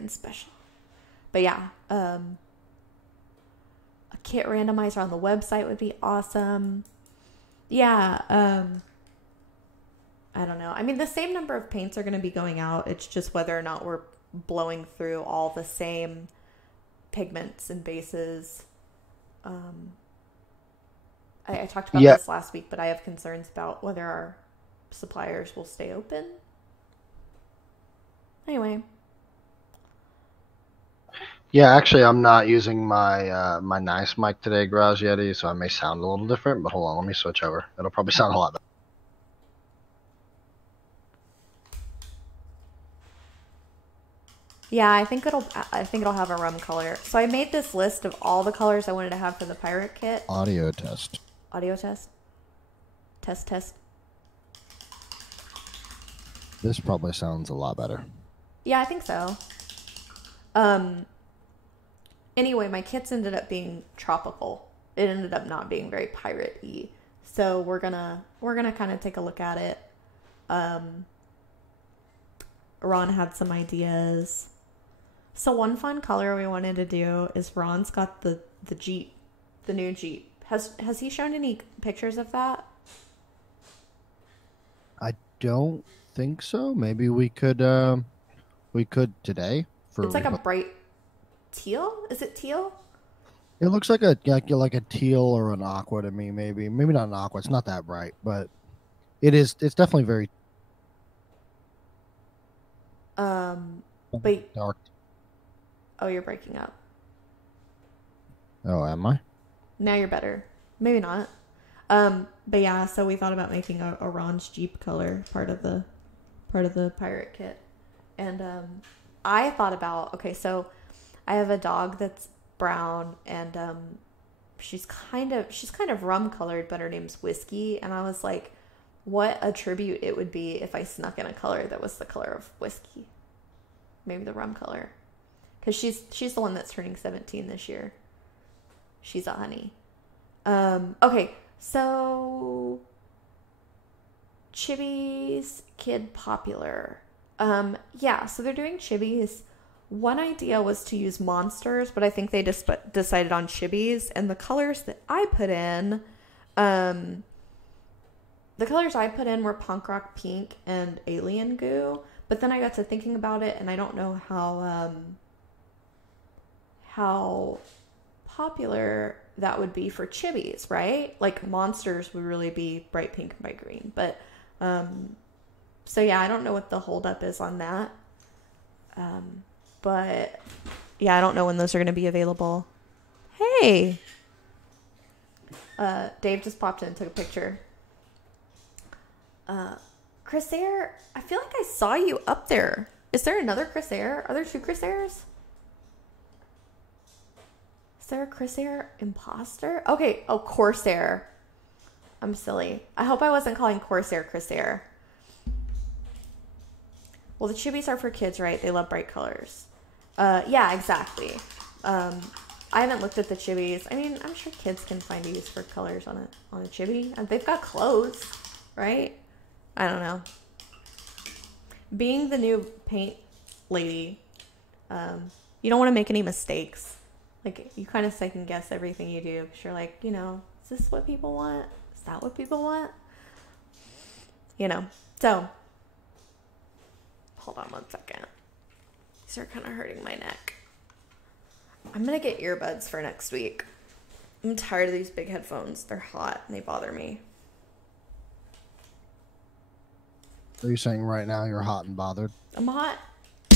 and special. But yeah, a kit randomizer on the website would be awesome. Yeah, I don't know. I mean, the same number of paints are going to be going out. It's just whether or not we're blowing through all the same pigments and bases. I talked about this last week, but I have concerns about whether our suppliers will stay open. Anyway. Yeah, actually, I'm not using my my nice mic today, Garage Yeti, so I may sound a little different. But hold on, let me switch over. It'll probably sound a lot better. Yeah, I think it'll have a rum color. So I made this list of all the colors I wanted to have for the pirate kit. Audio test. Test. This probably sounds a lot better. Yeah, I think so. Anyway, my kits ended up being tropical. It ended up not being very pirate-y. So we're gonna kind of take a look at it. Ron had some ideas. So one fun color we wanted to do is Ron's got the Jeep, the new Jeep. Has he shown any pictures of that? I don't think so. Maybe we could today. It's like a bright teal. Is it teal? It looks like a teal or an aqua to me. Maybe not an aqua. It's not that bright, but it is. It's definitely very But dark. Oh, you're breaking up. Oh, am I? Now you're better. Maybe not. But yeah, so we thought about making a Ron's Jeep color part of the pirate kit. And I thought about, okay, so I have a dog that's brown and she's kind of rum colored, but her name's Whiskey, and I was like, what a tribute it would be if I snuck in a color that was the color of Whiskey. Maybe the rum color. Cuz she's the one that's turning 17 this year. She's a honey. Okay, so Chibi's Kid Popular. Yeah, so they're doing Chibis. One idea was to use monsters, but I think they just decided on Chibis. And the colors that I put in, were punk rock pink and alien goo. But then I got to thinking about it, and I don't know how popular that would be for Chibis, right? Like monsters would really be bright pink and bright green. But so yeah, I don't know what the holdup is on that. But yeah, I don't know when those are going to be available. Hey, Dave just popped in and took a picture. Chris Air, I feel like I saw you up there. Is there another Chris Air? Are there two Chris Airs? Is there a Chris Air imposter? Okay, oh, Corsair. I'm silly. I hope I wasn't calling Corsair Chris Air. Well, the Chibis are for kids, right? They love bright colors. Yeah, exactly. I haven't looked at the Chibis. I mean, I'm sure kids can find a use for colors on a Chibi. And they've got clothes, right? I don't know. Being the new paint lady, you don't want to make any mistakes. Like, you kind of second guess everything you do. Because you're like, is this what people want? Is that what people want? So, hold on one second. These are kind of hurting my neck. I'm going to get earbuds for next week. I'm tired of these big headphones. They're hot and they bother me. Are you saying right now you're hot and bothered? I'm hot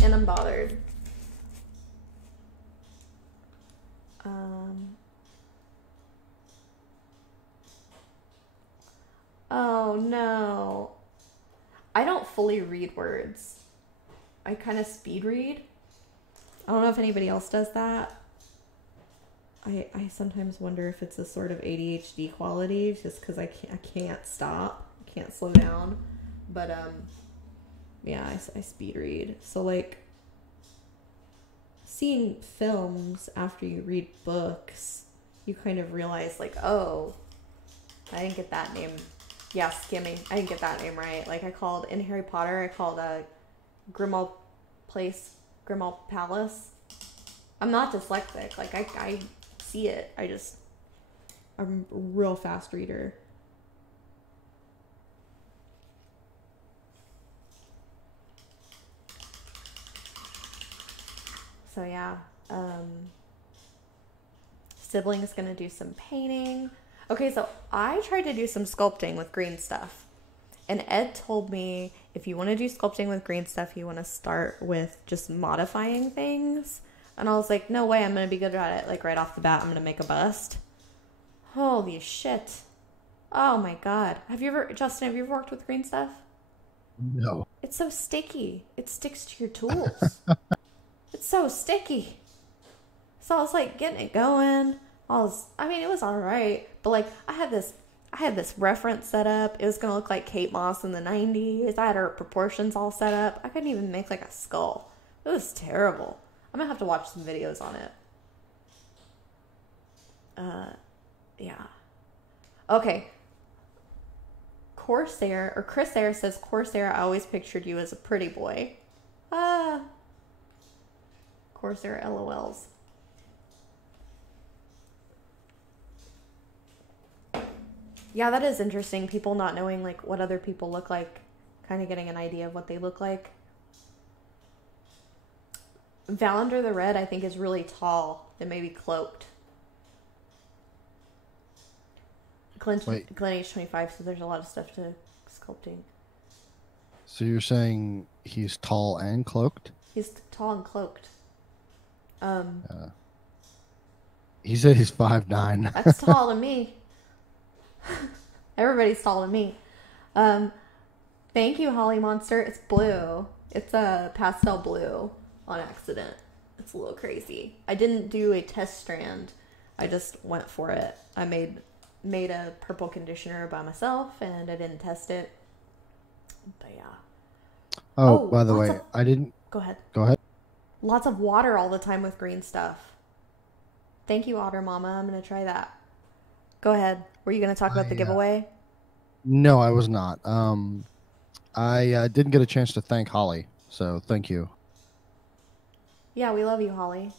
and I'm bothered. Oh no. I don't fully read words. I kind of speed read. I don't know if anybody else does that. I sometimes wonder if it's a sort of ADHD quality, just because I can't stop. I can't slow down. But yeah, I speed read. So like seeing films after you read books, you kind of realize like, oh, I didn't get that name. Yeah, skimming. I didn't get that name right. Like in Harry Potter, I called Grimmauld Palace. I'm not dyslexic. Like I see it. I'm a real fast reader. So yeah, sibling's gonna do some painting. Okay, so I tried to do some sculpting with green stuff. And Ed told me if you want to do sculpting with green stuff, you want to start with just modifying things. And I was like, no way, I'm going to be good at it. Like right off the bat, I'm going to make a bust. Holy shit. Oh my God. Justin, have you ever worked with green stuff? No. It's so sticky. It sticks to your tools. It's so sticky. So I was like getting it going. It was all right. But like I had this reference set up. It was going to look like Kate Moss in the 90s. I had her proportions all set up. I couldn't even make like a skull. It was terrible. I'm going to have to watch some videos on it. Yeah. Okay. Corsair, or Chris Air says, Corsair, I always pictured you as a pretty boy. Corsair LOLs. Yeah, that is interesting. People not knowing like what other people look like, kind of getting an idea of what they look like. Valander the Red, I think, is really tall and maybe cloaked. Glen age 25, so there's a lot of stuff to sculpting. So you're saying he's tall and cloaked? He's tall and cloaked. He said he's 5'9". That's tall to me. Everybody's tall to me. Thank you, Holly Monster. It's blue. It's a pastel blue on accident. It's a little crazy. I didn't do a test strand. I just went for it. I made a purple conditioner by myself, and I didn't test it. But yeah. Oh, by the way, I didn't... Go ahead. Go ahead. Lots of water all the time with green stuff. Thank you, Otter Mama. I'm going to try that. Go ahead. Were you going to talk about the giveaway? No, I was not. I didn't get a chance to thank Holly, so thank you. Yeah, we love you, Holly.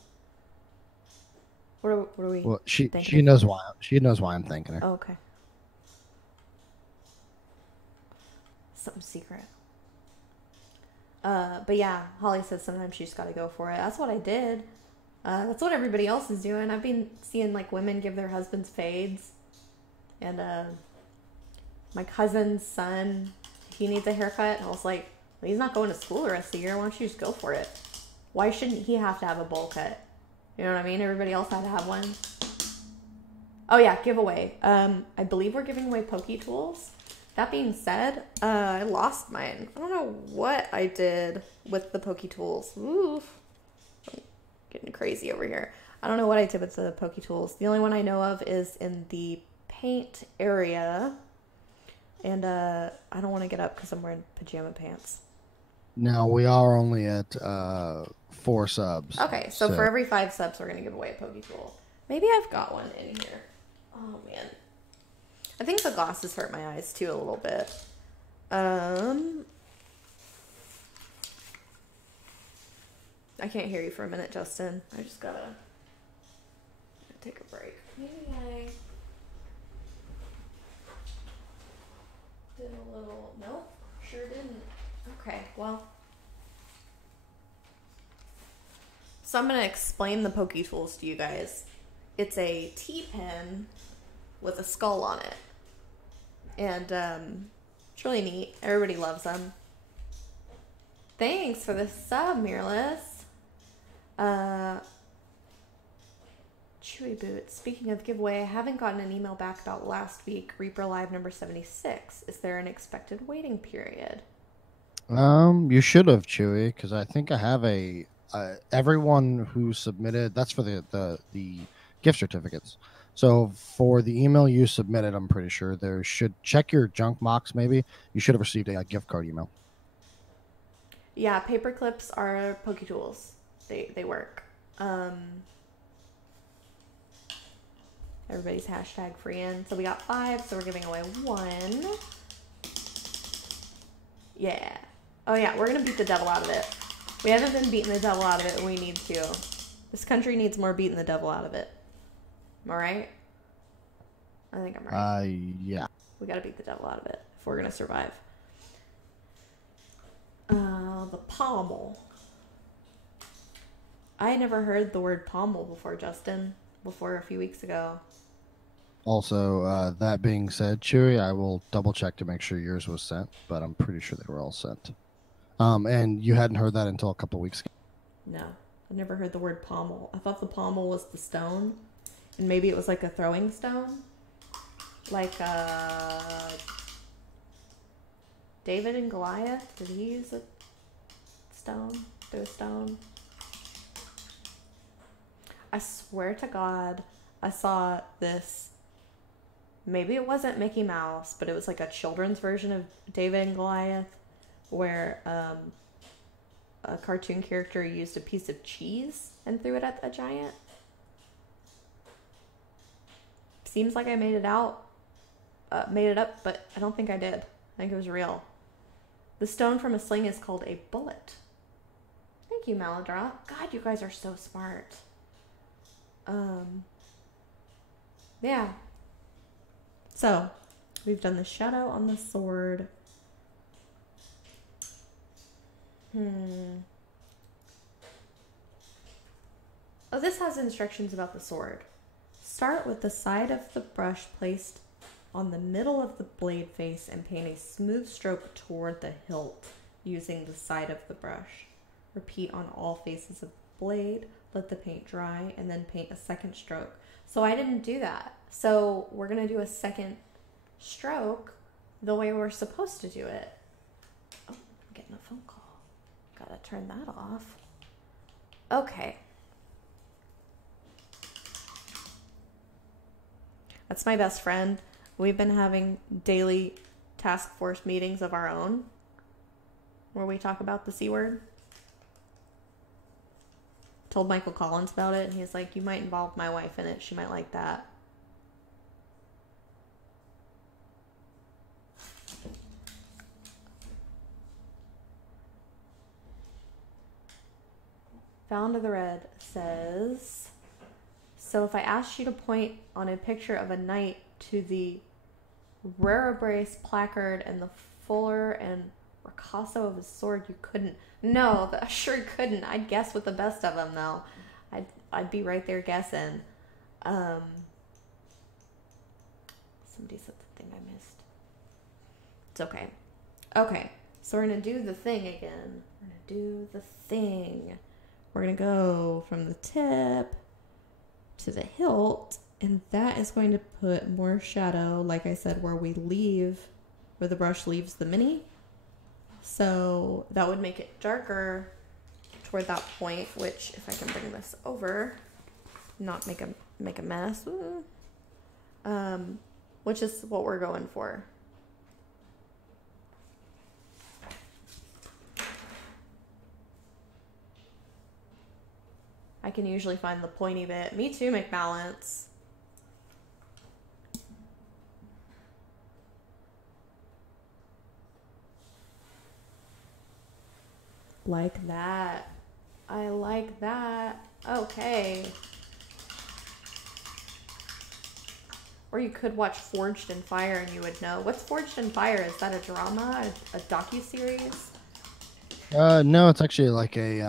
What are we? Well, she thanking her knows for? why I'm thanking her. Oh, okay. Something secret. But yeah, Holly says sometimes she just got to go for it. That's what I did. That's what everybody else is doing. I've been seeing like women give their husbands fades, and my cousin's son, he needs a haircut, and I was like, well, he's not going to school the rest of the year. Why don't you just go for it? Why shouldn't he have to have a bowl cut? You know what I mean? Everybody else had to have one. Oh yeah, giveaway. I believe we're giving away Poke Tools. That being said, I lost mine. I don't know what I did with the Poke Tools. Oof. I'm getting crazy over here. I don't know what I did with the Poke Tools. The only one I know of is in the paint area. And I don't want to get up because I'm wearing pajama pants. Now, we are only at 4 subs. Okay, so for every 5 subs, we're going to give away a Poke Tool. Maybe I've got one in here. Oh, man. I think the glasses hurt my eyes, too, a little bit. I can't hear you for a minute, Justin. I just gotta take a break. Maybe I did a little... Nope, sure didn't. Okay, well... So I'm going to explain the Poke Tools to you guys. It's a T-pen with a skull on it. And it's really neat. Everybody loves them. Thanks for the sub, Miraless. Chewy Boots. Speaking of giveaway, I haven't gotten an email back about last week, Reaper Live number 76. Is there an expected waiting period? You should have, Chewy, because I think I have everyone who submitted. That's for the gift certificates. So for the email you submitted, I'm pretty sure there should check your junk box. Maybe you should have received a gift card email. Yeah, paper clips are Poke Tools. They work. Everybody's hashtag free in. So we got 5, so we're giving away 1. Yeah. Oh yeah, we're gonna beat the devil out of it. We haven't been beating the devil out of it, and we need to. This country needs more beating the devil out of it. Am I right? I think I'm right. Yeah. We gotta beat the devil out of it if we're gonna survive. The pommel. I had never heard the word pommel before, Justin. Before a few weeks ago. Also, that being said, Chewy, I will double check to make sure yours was sent, but I'm pretty sure they were all sent. And you hadn't heard that until a couple of weeks ago? No, I never heard the word pommel. I thought the pommel was the stone, and maybe it was like a throwing stone, like David and Goliath. Did he use a stone? Throw a stone? I swear to God, I saw this. Maybe it wasn't Mickey Mouse, but it was like a children's version of David and Goliath, where a cartoon character used a piece of cheese and threw it at a giant. Seems like I made it up, but I don't think I did. I think it was real. The stone from a sling is called a bullet. Thank you, Maladra. God, you guys are so smart. Yeah. So, we've done the shadow on the sword. Oh, this has instructions about the sword. Start with the side of the brush placed on the middle of the blade face and paint a smooth stroke toward the hilt using the side of the brush. Repeat on all faces of the blade. Let the paint dry and then paint a second stroke. So I didn't do that. So we're going to do a second stroke the way we're supposed to do it. Oh, I'm getting a phone call. Gotta turn that off. Okay. That's my best friend. We've been having daily task force meetings of our own where we talk about the C word. told Michael Collins about it, and he's like, you might involve my wife in it. She might like that. Found of the Red says, so if I asked you to point on a picture of a knight to the reaperlive placard and the fuller and ricasso of his sword, you couldn't. No, I sure couldn't. I'd guess with the best of them, though. I'd be right there guessing. Somebody said something I missed. It's okay. Okay, so we're going to do the thing again. We're going to do the thing. We're going to go from the tip to the hilt, and that is going to put more shadow, like I said, where the brush leaves the mini. So that would make it darker toward that point, which, if I can bring this over, not make a mess, which is what we're going for. I can usually find the pointy bit. Me too, McBalance. Like that. I like that. Okay. Or you could watch Forged in Fire and you would know. What's Forged in Fire? Is that a drama? A docuseries? No, it's actually like a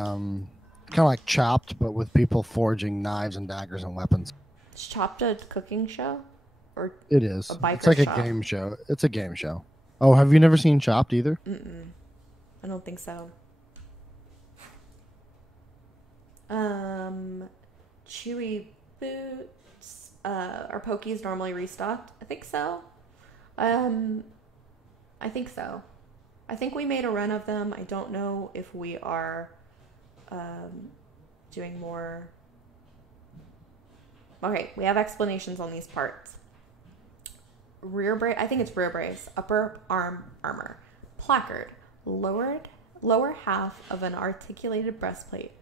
kind of like Chopped, but with people forging knives and daggers and weapons. Is Chopped a cooking show? Or it is. A biker it's like shop? A game show. It's a game show. Oh, have you never seen Chopped either? Mm-mm. I don't think so. Chewy boots. Are Pokies normally restocked? I think so. I think so. I think we made a run of them. I don't know if we are doing more. Okay, we have explanations on these parts. Rear brace, I think it's rear brace. Upper arm armor. Placard. Lower half of an articulated breastplate.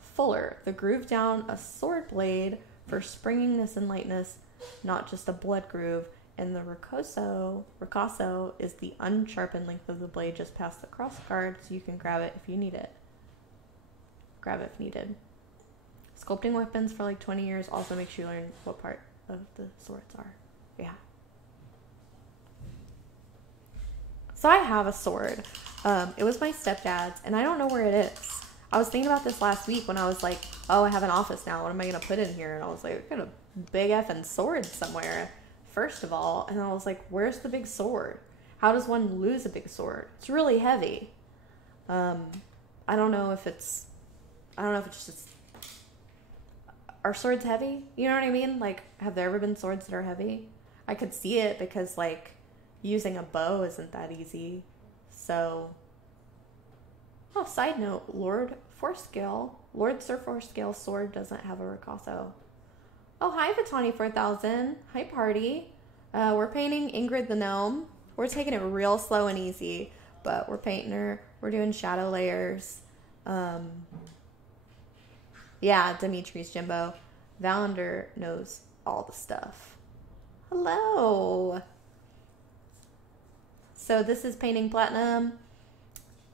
Fuller, the groove down a sword blade for springiness and lightness, not just a blood groove. And the ricasso is the unsharpened length of the blade just past the cross guard, so you can grab it if you need it. Grab it if needed. Sculpting weapons for like 20 years also makes you learn what part of the swords are. Yeah. So I have a sword. It was my stepdad's, and I don't know where it is. I was thinking about this last week when I was like, oh, I have an office now. What am I going to put in here? And I was like, I got a big effing sword somewhere, first of all. And I was like, where's the big sword? How does one lose a big sword? It's really heavy. I don't know if it's just, are swords heavy? You know what I mean? Like, have there ever been swords that are heavy? I could see it because, like, using a bow isn't that easy. So... Oh, side note, Lord Sir Forescale sword doesn't have a ricasso. Oh, hi, Vitani 4000. Hi, party. We're painting Ingrid the Gnome. We're taking it real slow and easy, but we're painting her. We're doing shadow layers. Yeah, Dimitri's Jimbo. Valander knows all the stuff. Hello. So this is Painting Platinum.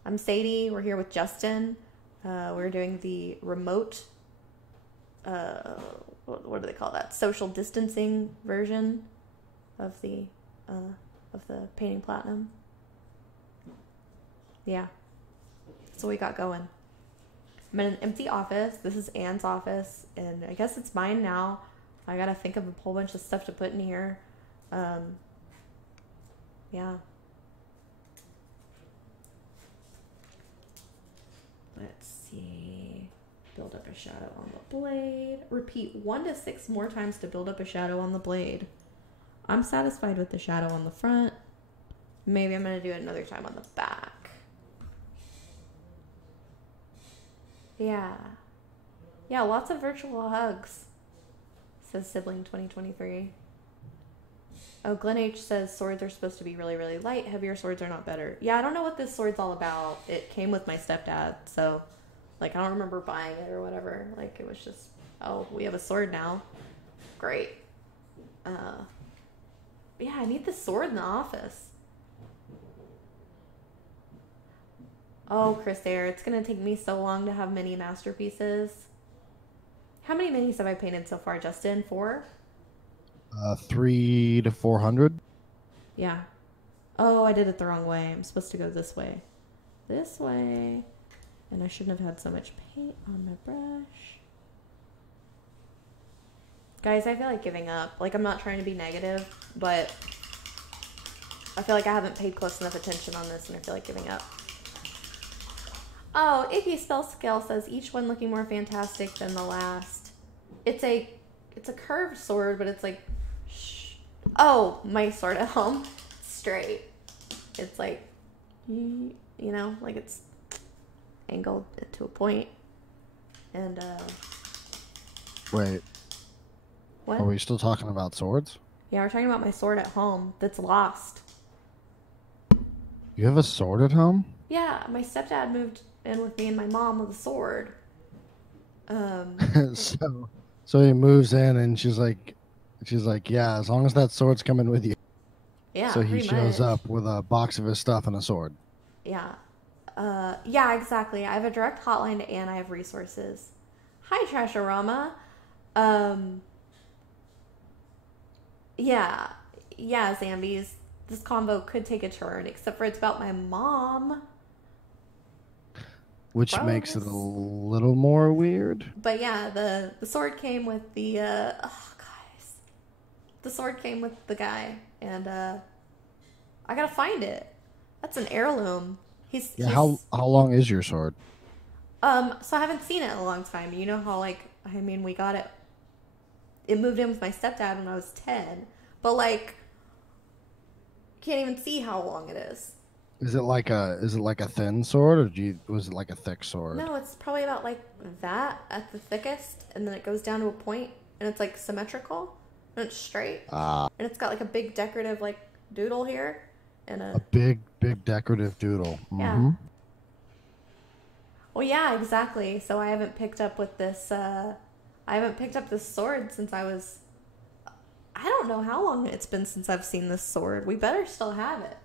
I'm Sadie. We're here with Justin. We're doing the remote, what do they call that? Social distancing version of the Painting Platinum. Yeah. That's what we got going. I'm in an empty office. This is Anne's office, and I guess it's mine now. I gotta think of a whole bunch of stuff to put in here. Yeah. Let's see. Build up a shadow on the blade. Repeat 1 to 6 more times to build up a shadow on the blade. I'm satisfied with the shadow on the front. Maybe I'm going to do it another time on the back. Yeah. Yeah, lots of virtual hugs, says Sibling 2023. Oh, Glenn H says swords are supposed to be really, really light. Heavier swords are not better. Yeah, I don't know what this sword's all about. It came with my stepdad, so Like, I don't remember buying it or whatever. Like, it was just, oh, we have a sword now. Great. Yeah, I need the sword in the office. Oh, Chris Air, it's going to take me so long to have mini masterpieces. How many minis have I painted so far, Justin? 4? 300 to 400. Yeah. Oh, I did it the wrong way. I'm supposed to go this way. This way. And I shouldn't have had so much paint on my brush. Guys, I feel like giving up. Like, I'm not trying to be negative, but I feel like I haven't paid close enough attention on this, and I feel like giving up. Oh, Icky Spell Scale says each one looking more fantastic than the last. It's a curved sword, but it's like, oh, my sword at home, straight. It's like, you know, like it's angled to a point. And Wait, what? are we still talking about swords? Yeah, we're talking about my sword at home that's lost. You have a sword at home? Yeah, my stepdad moved in with me and my mom with a sword. So he moves in and she's like, yeah, as long as that sword's coming with you. Yeah, So he pretty shows much. up with a box of his stuff and a sword. Yeah. Yeah, exactly. I have a direct hotline to Anne. I have resources. Hi, Trashorama. Yeah. Yeah, Zambies. This convo could take a turn, except for it's about my mom. Which makes it a little more weird. But yeah, the sword came with the, guys. The sword came with the guy, and, I gotta find it. That's an heirloom. He's how long is your sword? So I haven't seen it in a long time. You know how, like, I mean, we got it. It moved in with my stepdad when I was 10. But, like, can't even see how long it is. Is it like a thin sword, or was it like a thick sword? No, it's probably about like that at the thickest, and then it goes down to a point, and it's like symmetrical, and it's straight. And it's got like a big decorative like doodle here, and a big decorative doodle. Mm-hmm. Yeah. Well, yeah, exactly. So I haven't picked up with this. I haven't picked up this sword since I was. I don't know how long it's been since I've seen this sword. We better still have it.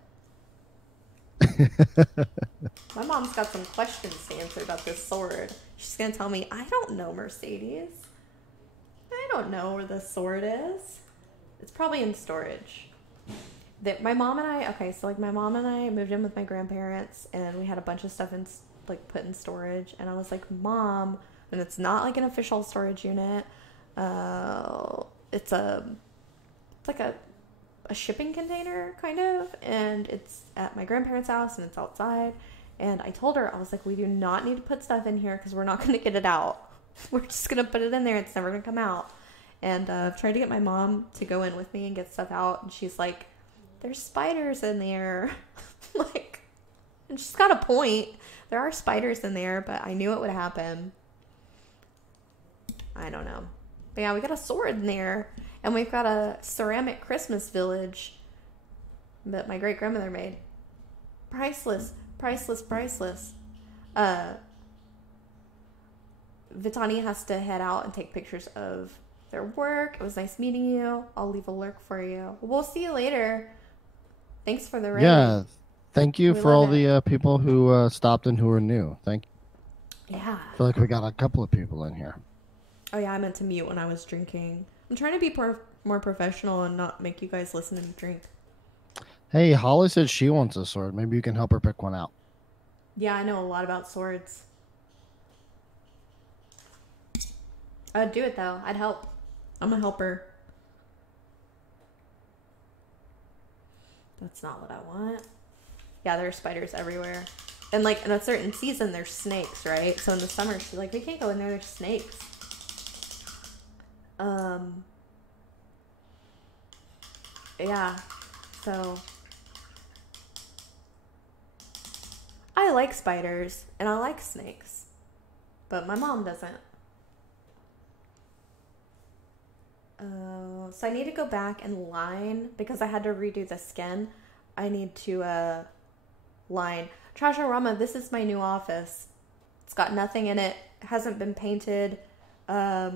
My mom's got some questions to answer about this sword. She's gonna tell me, I don't know, Mercedes. I don't know where this sword is. It's probably in storage. My mom and I moved in with my grandparents, and we had a bunch of stuff put in storage, and I was like, Mom, and it's not like an official storage unit. It's like a shipping container, kind of, and it's at my grandparents' house, and it's outside. And I told her, I was like, we do not need to put stuff in here because we're not going to get it out. We're just going to put it in there. It's never going to come out. And I've tried to get my mom to go in with me and get stuff out, and she's like, there's spiders in there. Like, and she's got a point. There are spiders in there, but I knew it would happen. I don't know. But yeah, we got a sword in there. And we've got a ceramic Christmas village that my great-grandmother made. Priceless. Priceless, priceless. Vitani has to head out and take pictures of their work. It was nice meeting you. I'll leave a lurk for you. We'll see you later. Thanks for the raid. Yeah. Thank you for all the people who stopped and who are new. Thank you. Yeah. I feel like we got a couple of people in here. Oh, yeah, I meant to mute when I was drinking. I'm trying to be more professional and not make you guys listen to me drink. Hey, Holly said she wants a sword. Maybe you can help her pick one out. Yeah, I know a lot about swords. I'd do it, though. I'd help. I'm a helper. That's not what I want. Yeah, there are spiders everywhere. And, like, in a certain season, there's snakes, right? So in the summer, she's like, we can't go in there. There's snakes. Yeah, so I like spiders and I like snakes, but my mom doesn't. So I need to go back and line because I had to redo the skin. I need to line. Trashorama, this is my new office. It's got nothing in it. Hasn't been painted. Yeah,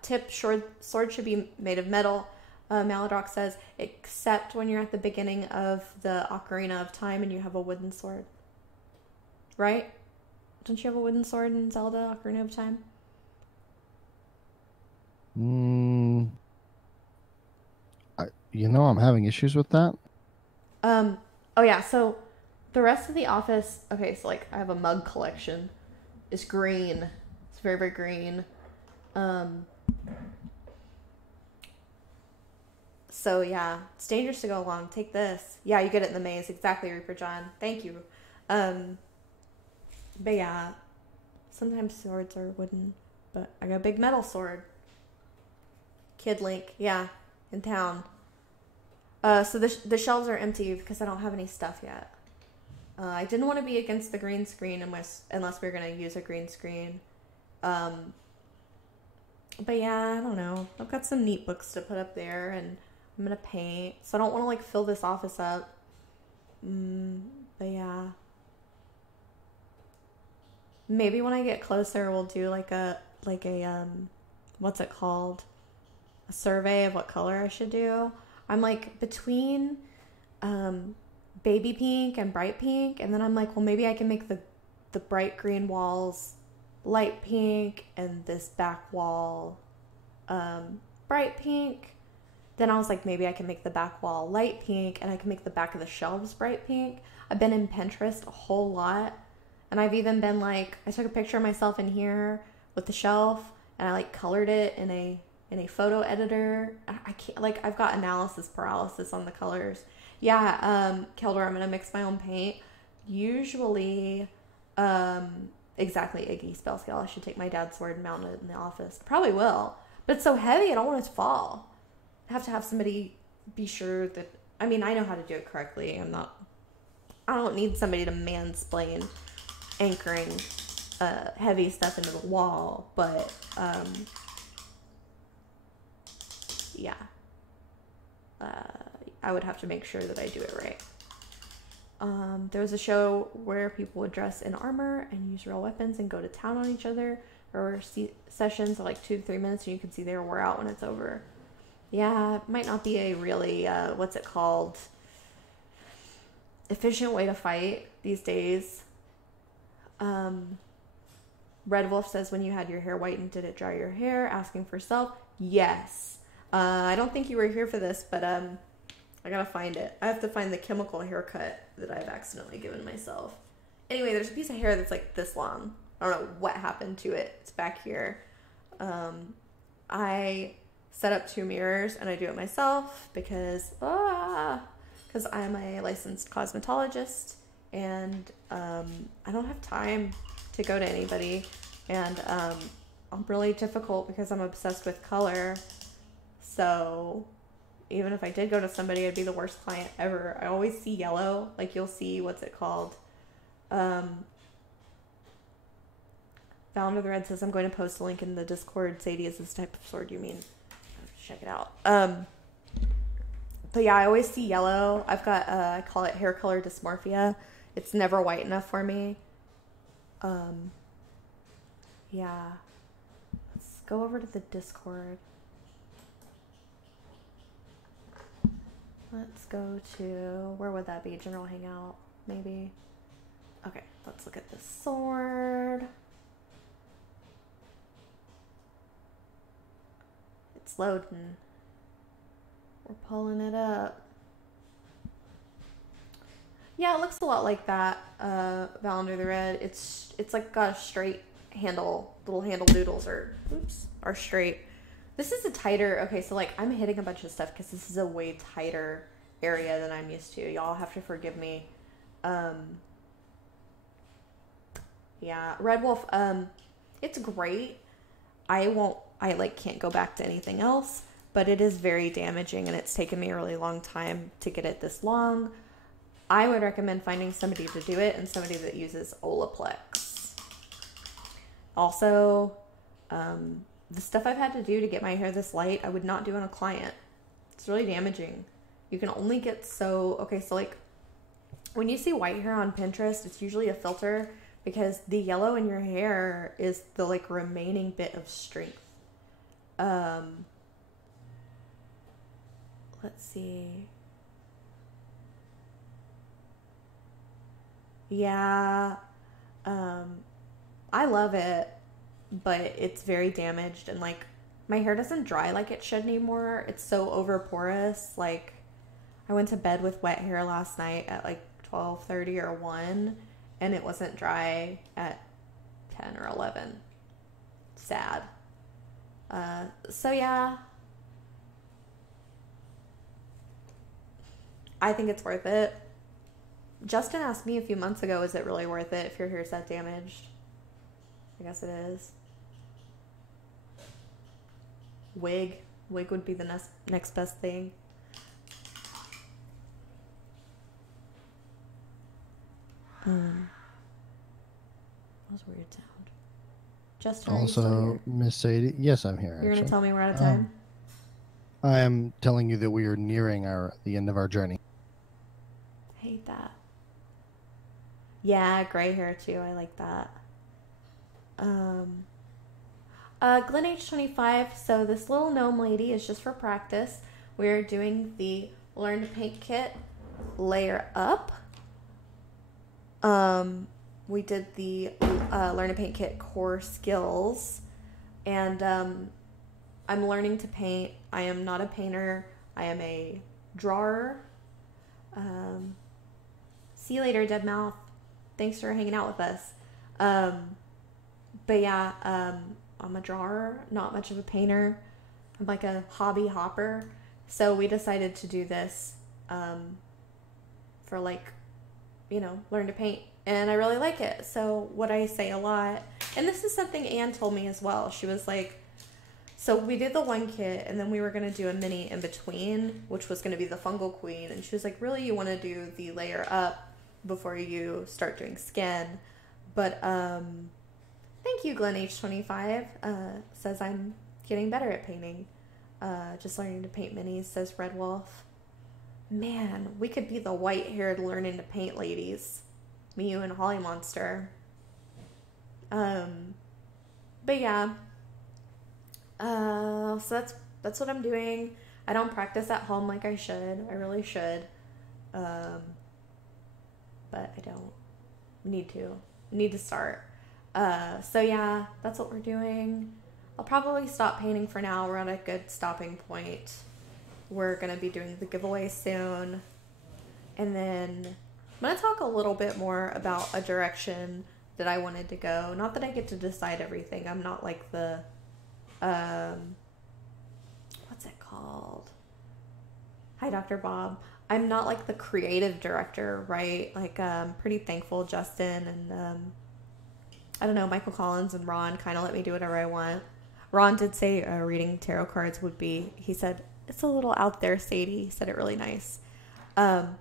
tip sword should be made of metal. Maladrox says, except when you're at the beginning of the Ocarina of Time and you have a wooden sword. Right? Don't you have a wooden sword in Zelda Ocarina of Time? I'm having issues with that. Oh yeah, so the rest of the office, okay, so like I have a mug collection. It's green. It's very, very green. So yeah, it's dangerous to go along. Take this. Yeah, you get it in the maze. Exactly, Reaper John. Thank you. But yeah, sometimes swords are wooden, but I got a big metal sword. Kid Link, yeah, in town. So the shelves are empty because I don't have any stuff yet. I didn't want to be against the green screen unless we were going to use a green screen. But yeah, I don't know. I've got some neat books to put up there, and I'm going to paint. So I don't want to, like, fill this office up. But yeah. Maybe when I get closer, we'll do, like a what's it called? A survey of what color I should do. I'm, like, between baby pink and bright pink, and then I'm like, well, maybe I can make the bright green walls light pink and this back wall bright pink. Then I was like, maybe I can make the back wall light pink and I can make the back of the shelves bright pink. I've been in Pinterest a whole lot, and I've even been like, I took a picture of myself in here with the shelf and I like colored it in a photo editor. I can't, like, I've got analysis paralysis on the colors. Yeah, Keldor, I'm gonna mix my own paint. Usually, exactly, Iggy spell scale. I should take my dad's sword and mount it in the office. Probably will, but it's so heavy, I don't want it to fall. I have to have somebody be sure that, I mean, I know how to do it correctly. I don't need somebody to mansplain anchoring heavy stuff into the wall, but yeah. I would have to make sure that I do it right. There was a show where people would dress in armor and use real weapons and go to town on each other. There were sessions of like 2 to 3 minutes, and you can see they wore out when it's over. Yeah, it might not be a really, efficient way to fight these days. Red Wolf says, when you had your hair whitened, did it dry your hair? Asking for self. Yes. I don't think you were here for this, but I gotta find it. I have to find the chemical haircut that I've accidentally given myself. Anyway, there's a piece of hair that's like this long. I don't know what happened to it. It's back here. I set up 2 mirrors and I do it myself because I'm a licensed cosmetologist and I don't have time to go to anybody, and I'm really difficult because I'm obsessed with color. So even if I did go to somebody, I'd be the worst client ever. I always see yellow. Like, you'll see, what's it called? Valor the Red says, I'm going to post a link in the Discord. Sadie, is this type of sword you mean? Check it out. But yeah, I always see yellow. I've got, I call it hair color dysmorphia. It's never white enough for me. Yeah. Let's go over to the Discord. Let's go to, where would that be? General Hangout, maybe? Okay, let's look at this sword. It's loading. We're pulling it up. Yeah, it looks a lot like that, Valor the Red. It's like got a straight handle, little handle doodles are straight. This is a tighter, okay, so like I'm hitting a bunch of stuff because this is a way tighter area than I'm used to. Y'all have to forgive me. Yeah, Red Wolf, it's great. I can't go back to anything else, but it is very damaging and it's taken me a really long time to get it this long. I would recommend finding somebody to do it and somebody that uses Olaplex. Also, the stuff I've had to do to get my hair this light, I would not do on a client. It's really damaging. You can only get so, okay, so like when you see white hair on Pinterest, it's usually a filter because the yellow in your hair is the like remaining bit of strength. Let's see. Yeah, I love it, but it's very damaged and like my hair doesn't dry like it should anymore. It's so over porous. Like I went to bed with wet hair last night at like 12:30 or 1 and it wasn't dry at 10 or 11. Sad. So yeah, I think it's worth it. Justin asked me a few months ago, is it really worth it if your hair's that damaged? I guess it is. Wig would be the next best thing. That was a weird sound. Justin, Also, Miss Sadie, yes, I'm here. You're gonna tell me we're out of time? I am telling you that we are nearing the end of our journey. I hate that. Yeah, gray hair too. I like that. Glen H25. So this little gnome lady is just for practice. We're doing the Learn to Paint kit layer up. We did the Learn to Paint kit core skills, and I'm learning to paint. I am not a painter. I am a drawer. See you later, Deadmouth. Thanks for hanging out with us. But yeah, I'm a drawer, not much of a painter. I'm like a hobby hopper. So we decided to do this for like, learn to paint. And I really like it. So what I say a lot, and this is something Anne told me as well. She was like, so we did the one kit and then we were going to do a mini in between, which was going to be the fungal queen. And she was like, really, you want to do the layer up before you start doing skin. But thank you, Glen H25. Says I'm getting better at painting. Just learning to paint minis, says Red Wolf. Man, we could be the white-haired learning to paint ladies. Me, you, and Holly Monster. But yeah. So that's what I'm doing. I don't practice at home like I should. I really should. But I don't need to. Need to start. So yeah, that's what we're doing. I'll probably stop painting for now. We're at a good stopping point. We're going to be doing the giveaway soon. And then I'm going to talk a little bit more about a direction that I wanted to go. Not that I get to decide everything. I'm not like the, what's it called? Hi, Dr. Bob. I'm not like the creative director, right? Like, pretty thankful Justin and, I don't know, Michael Collins and Ron kind of let me do whatever I want. Ron did say reading tarot cards would be, he said, it's a little out there, Sadie. He said it really nice. But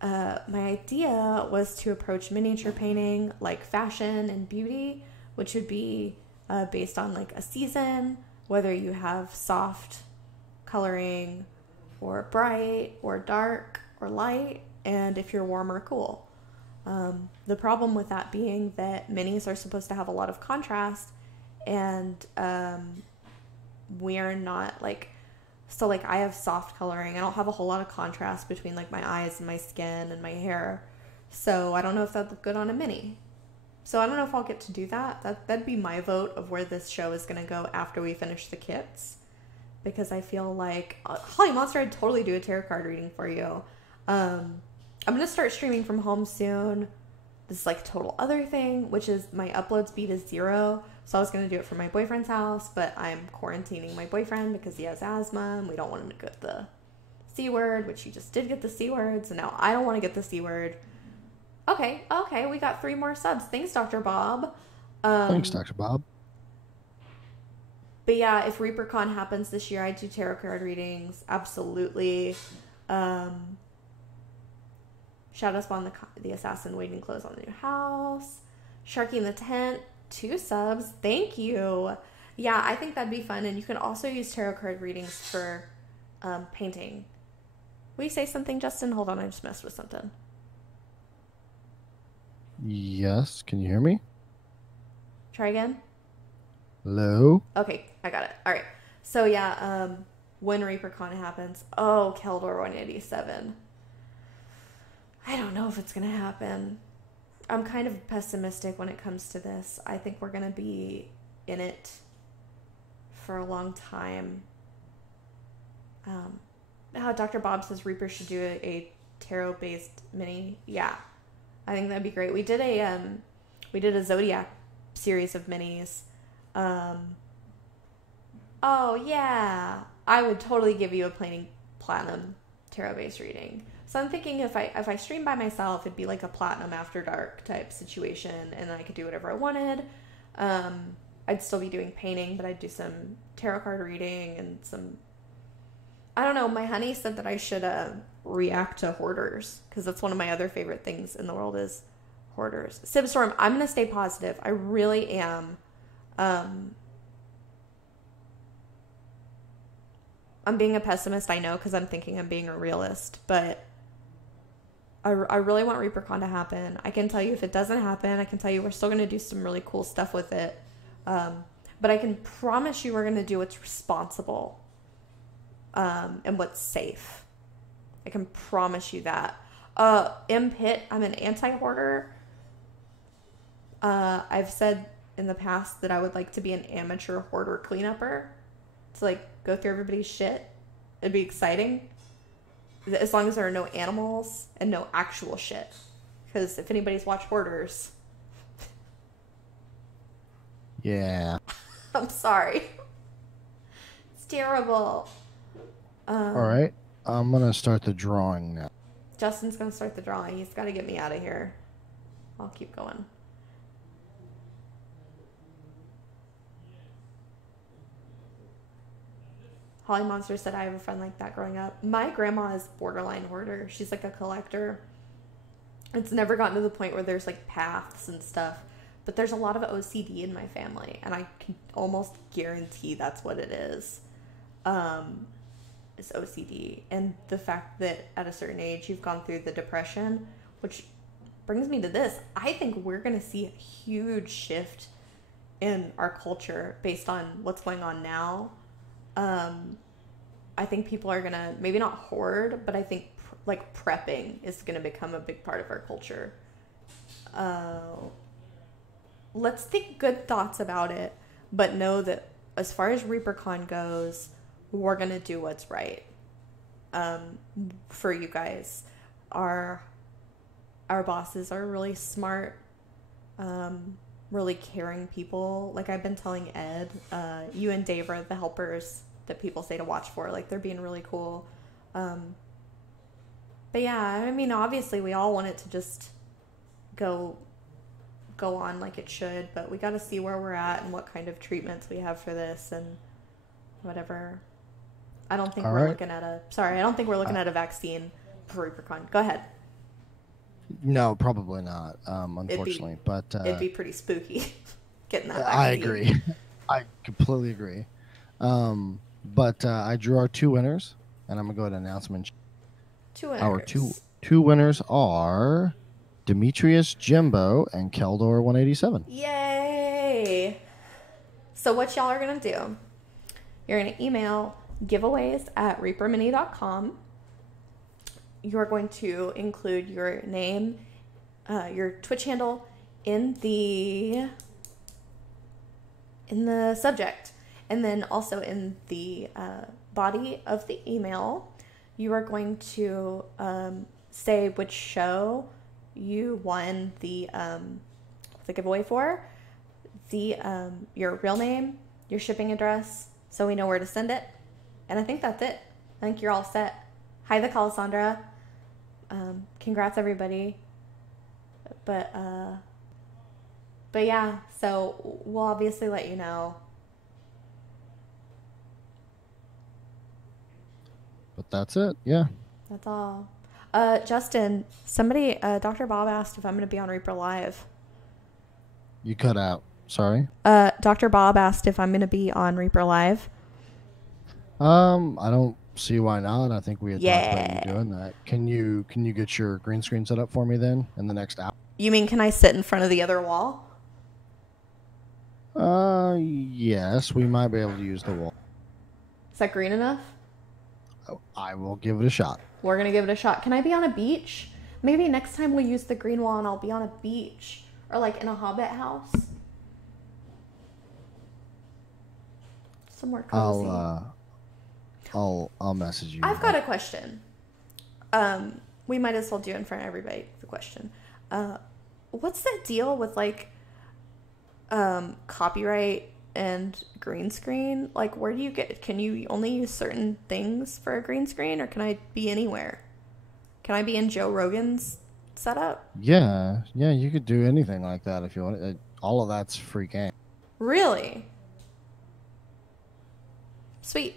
my idea was to approach miniature painting like fashion and beauty, which would be based on like a season, whether you have soft coloring or bright or dark or light, and if you're warm or cool. The problem with that being that minis are supposed to have a lot of contrast, and we're not like, so like I have soft coloring. I don't have a whole lot of contrast between like my eyes and my skin and my hair. So I don't know if that'd look good on a mini. So I don't know if I'll get to do that. That'd be my vote of where this show is going to go after we finish the kits. Because I feel like, Holly Monster, I'd totally do a tarot card reading for you. I'm going to start streaming from home soon. This is like a total other thing, which is my upload speed is 0. So I was going to do it from my boyfriend's house, but I'm quarantining my boyfriend because he has asthma and we don't want him to get the C word, which he just did get the C word. So now I don't want to get the C word. Okay. We got 3 more subs. Thanks, Dr. Bob. Thanks, Dr. Bob. But yeah, if ReaperCon happens this year, I do tarot card readings. Absolutely. Shadow Spawn, the assassin waiting clothes on the new house. Sharky in the tent, 2 subs. Thank you. Yeah, I think that'd be fun. And you can also use tarot card readings for painting. Will you say something, Justin? Hold on, I just messed with something. Yes, can you hear me? Try again. Hello? Okay, I got it. All right. So yeah, when ReaperCon happens, oh, Keldor 187. I don't know if it's gonna happen. I'm kind of pessimistic when it comes to this. I think we're gonna be in it for a long time. How Dr. Bob says Reaper should do a tarot-based mini. Yeah, I think that'd be great. We did a Zodiac series of minis. Oh yeah, I would totally give you a platinum tarot-based reading. So I'm thinking if I stream by myself, it'd be like a platinum after dark type situation, and then I could do whatever I wanted. I'd still be doing painting, but I'd do some tarot card reading and some. I don't know. My honey said that I should react to hoarders because that's one of my other favorite things in the world is hoarders. Sibstorm, I'm gonna stay positive. I really am. I'm being a pessimist, I know, because I'm thinking I'm being a realist, but I really want ReaperCon to happen. I can tell you if it doesn't happen, I can tell you we're still going to do some really cool stuff with it. But I can promise you we're going to do what's responsible and what's safe. I can promise you that. M. Pitt, I'm an anti-hoarder. I've said in the past that I would like to be an amateur hoarder cleanupper. To like go through everybody's shit. It'd be exciting. As long as there are no animals and no actual shit. Because if anybody's watched Hoarders. Yeah. I'm sorry. It's terrible. All right. I'm going to start the drawing now. Justin's going to start the drawing. He's got to get me out of here. I'll keep going. Holly Monster said, I have a friend like that growing up. My grandma is borderline hoarder. She's like a collector. It's never gotten to the point where there's like paths and stuff. But there's a lot of OCD in my family. And I can almost guarantee that's what it is. Is OCD. And the fact that at a certain age you've gone through the depression. Which brings me to this. I think we're going to see a huge shift in our culture based on what's going on now. I think people are gonna maybe not hoard, but I think like prepping is gonna become a big part of our culture. Let's think good thoughts about it, but know that as far as ReaperCon goes, we're gonna do what's right. For you guys, our bosses are really smart, really caring people. Like I've been telling Ed, you and Dave are the helpers that people say to watch for. Like they're being really cool. But yeah, I mean, obviously we all want it to just go on like it should, but we got to see where we're at and what kind of treatments we have for this and whatever. I don't think we're looking at a vaccine for ReaperCon. Go ahead. No, probably not. Unfortunately, it'd be pretty spooky getting that I vaccine. agree. I completely agree. But I drew our two winners, and I'm gonna go ahead and announce them. Two winners. Our two winners are Demetrius Jimbo and Keldor 187. Yay! So what y'all are gonna do? You're gonna email giveaways@reapermini.com. You're going to include your name, your Twitch handle in the subject. And then also in the body of the email, you are going to say which show you won the giveaway for, your real name, your shipping address, so we know where to send it. And I think that's it. I think you're all set. Hi, the Calasandra. Congrats, everybody. But yeah, so we'll obviously let you know. But that's it. Yeah. That's all. Justin, somebody, Dr. Bob asked if I'm going to be on Reaper Live. You cut out. Sorry. Dr. Bob asked if I'm going to be on Reaper Live. I don't see why not. I think we had talked about you Yeah. doing that. Can you get your green screen set up for me then in the next hour? You mean, can I sit in front of the other wall? Yes, we might be able to use the wall. Is that green enough? I will give it a shot. We're gonna give it a shot. Can I be on a beach? Maybe next time we'll use the green wall and I'll be on a beach. Or like in a hobbit house. Somewhere cozy. I'll message you. I've got a question. We might as well do in front of everybody the question. What's the deal with like copyright and green screen? Like, where do you get? Can you only use certain things for a green screen, or can I be anywhere? Can I be in Joe Rogan's setup? Yeah, you could do anything like that if you want. All of that's free game. Really? Sweet.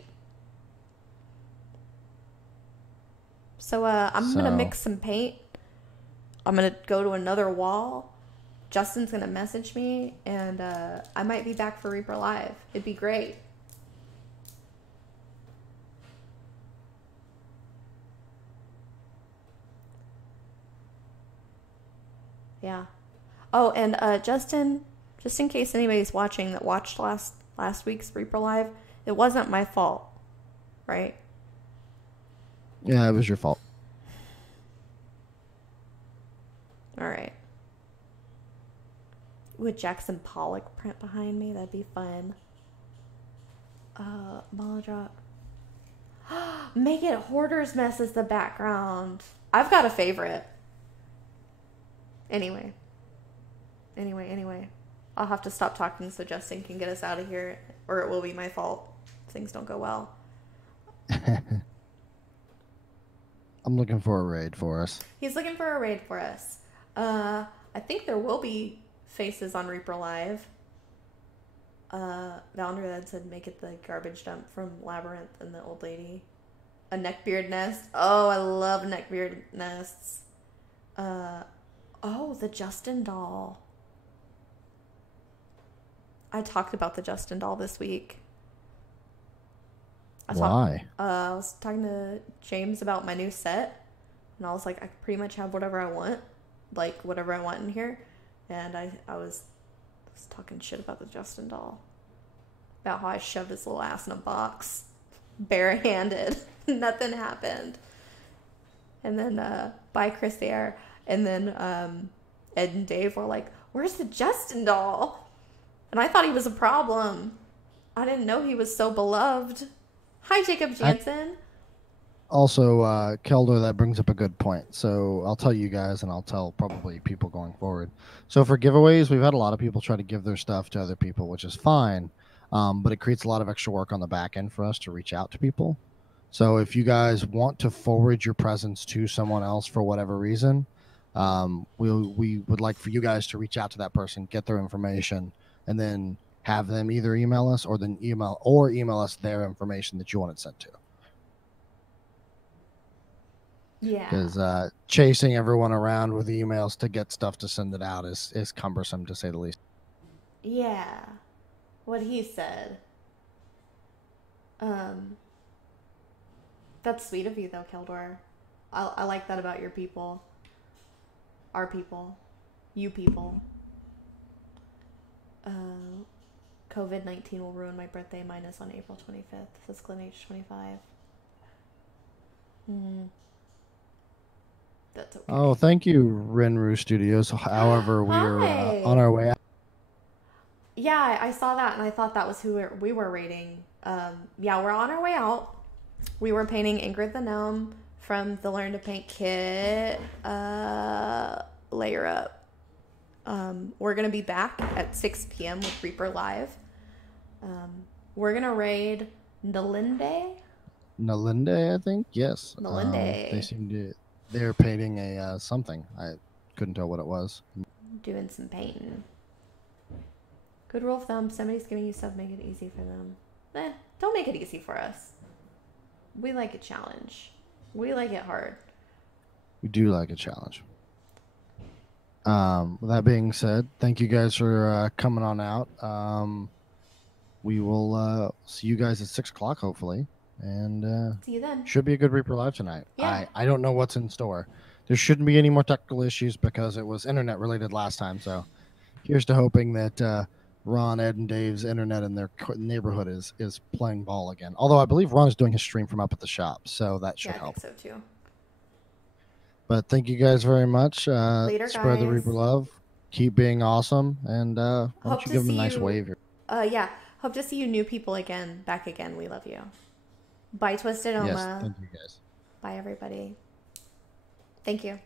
So I'm gonna mix some paint. I'm gonna go to another wall. Justin's gonna message me, and I might be back for Reaper Live. It'd be great. Yeah. Oh, and Justin, just in case anybody's watching that watched last week's Reaper Live, it wasn't my fault, right? Yeah, it was your fault. All right. With Jackson Pollock print behind me, that'd be fun. Molodrop. Make it Hoarder's Mess as the background. I've got a favorite. Anyway. I'll have to stop talking so Justin can get us out of here, or it will be my fault if things don't go well. I'm looking for a raid for us. He's looking for a raid for us. I think there will be faces on Reaper Live. Valendrad said make it the garbage dump from Labyrinth and the old lady. A neckbeard nest. Oh, I love neckbeard nests. Oh, the Justin doll. I talked about the Justin doll this week. Why? I was talking to James about my new set, and I was like, I pretty much have whatever I want, like whatever I want in here, and I was talking shit about the Justin doll, about how I shoved his little ass in a box, barehanded, nothing happened, and then bye Chris there, and then Ed and Dave were like, "Where's the Justin doll?" And I thought he was a problem. I didn't know he was so beloved. Hi, Jacob Jansen. Also, Kelder, that brings up a good point. So I'll tell you guys, and I'll tell probably people going forward. So for giveaways, we've had a lot of people try to give their stuff to other people, which is fine. But it creates a lot of extra work on the back end for us to reach out to people. So if you guys want to forward your presents to someone else for whatever reason, we would like for you guys to reach out to that person, get their information, and then have them either email us or email us their information that you want it sent to. Yeah. Because chasing everyone around with emails to get stuff to send it out is cumbersome, to say the least. Yeah. What he said. That's sweet of you, though, Keldor. I like that about your people. Our people. You people. COVID-19 will ruin my birthday. Mine is on April 25th. Says Glenage 25. That's okay. Oh, thank you, Renru Studios. However, we are on our way out. Yeah, I saw that, and I thought that was who we were rating. Yeah, we're on our way out. We were painting Ingrid the Gnome from the Learn to Paint kit. Layer up. We're going to be back at 6 p.m. with Reaper Live. We're going to raid Nalinde, I think. Yes. Nalinde. They're painting a something. I couldn't tell what it was. Doing some painting. Good rule of thumb, somebody's giving you stuff, make it easy for them. Don't make it easy for us. We like a challenge. We like it hard. We do like a challenge. With that being said, thank you guys for coming on out. We will see you guys at 6 o'clock, hopefully. And See you then. should be a good Reaper Live tonight. Yeah. I don't know what's in store. There shouldn't be any more technical issues because it was internet related last time. So here's to hoping that Ron, Ed, and Dave's internet in their neighborhood is playing ball again. Although I believe Ron is doing his stream from up at the shop, so that should Yeah, I help. think so too. But thank you guys very much. Later, Spread the guys. Reaper love. Keep being awesome, and why Hope don't you to give them a see nice you- wave here? Yeah. Hope to see you new people again, back again. We love you. Bye, Twisted Oma. Yes, thank you guys. Bye, everybody. Thank you.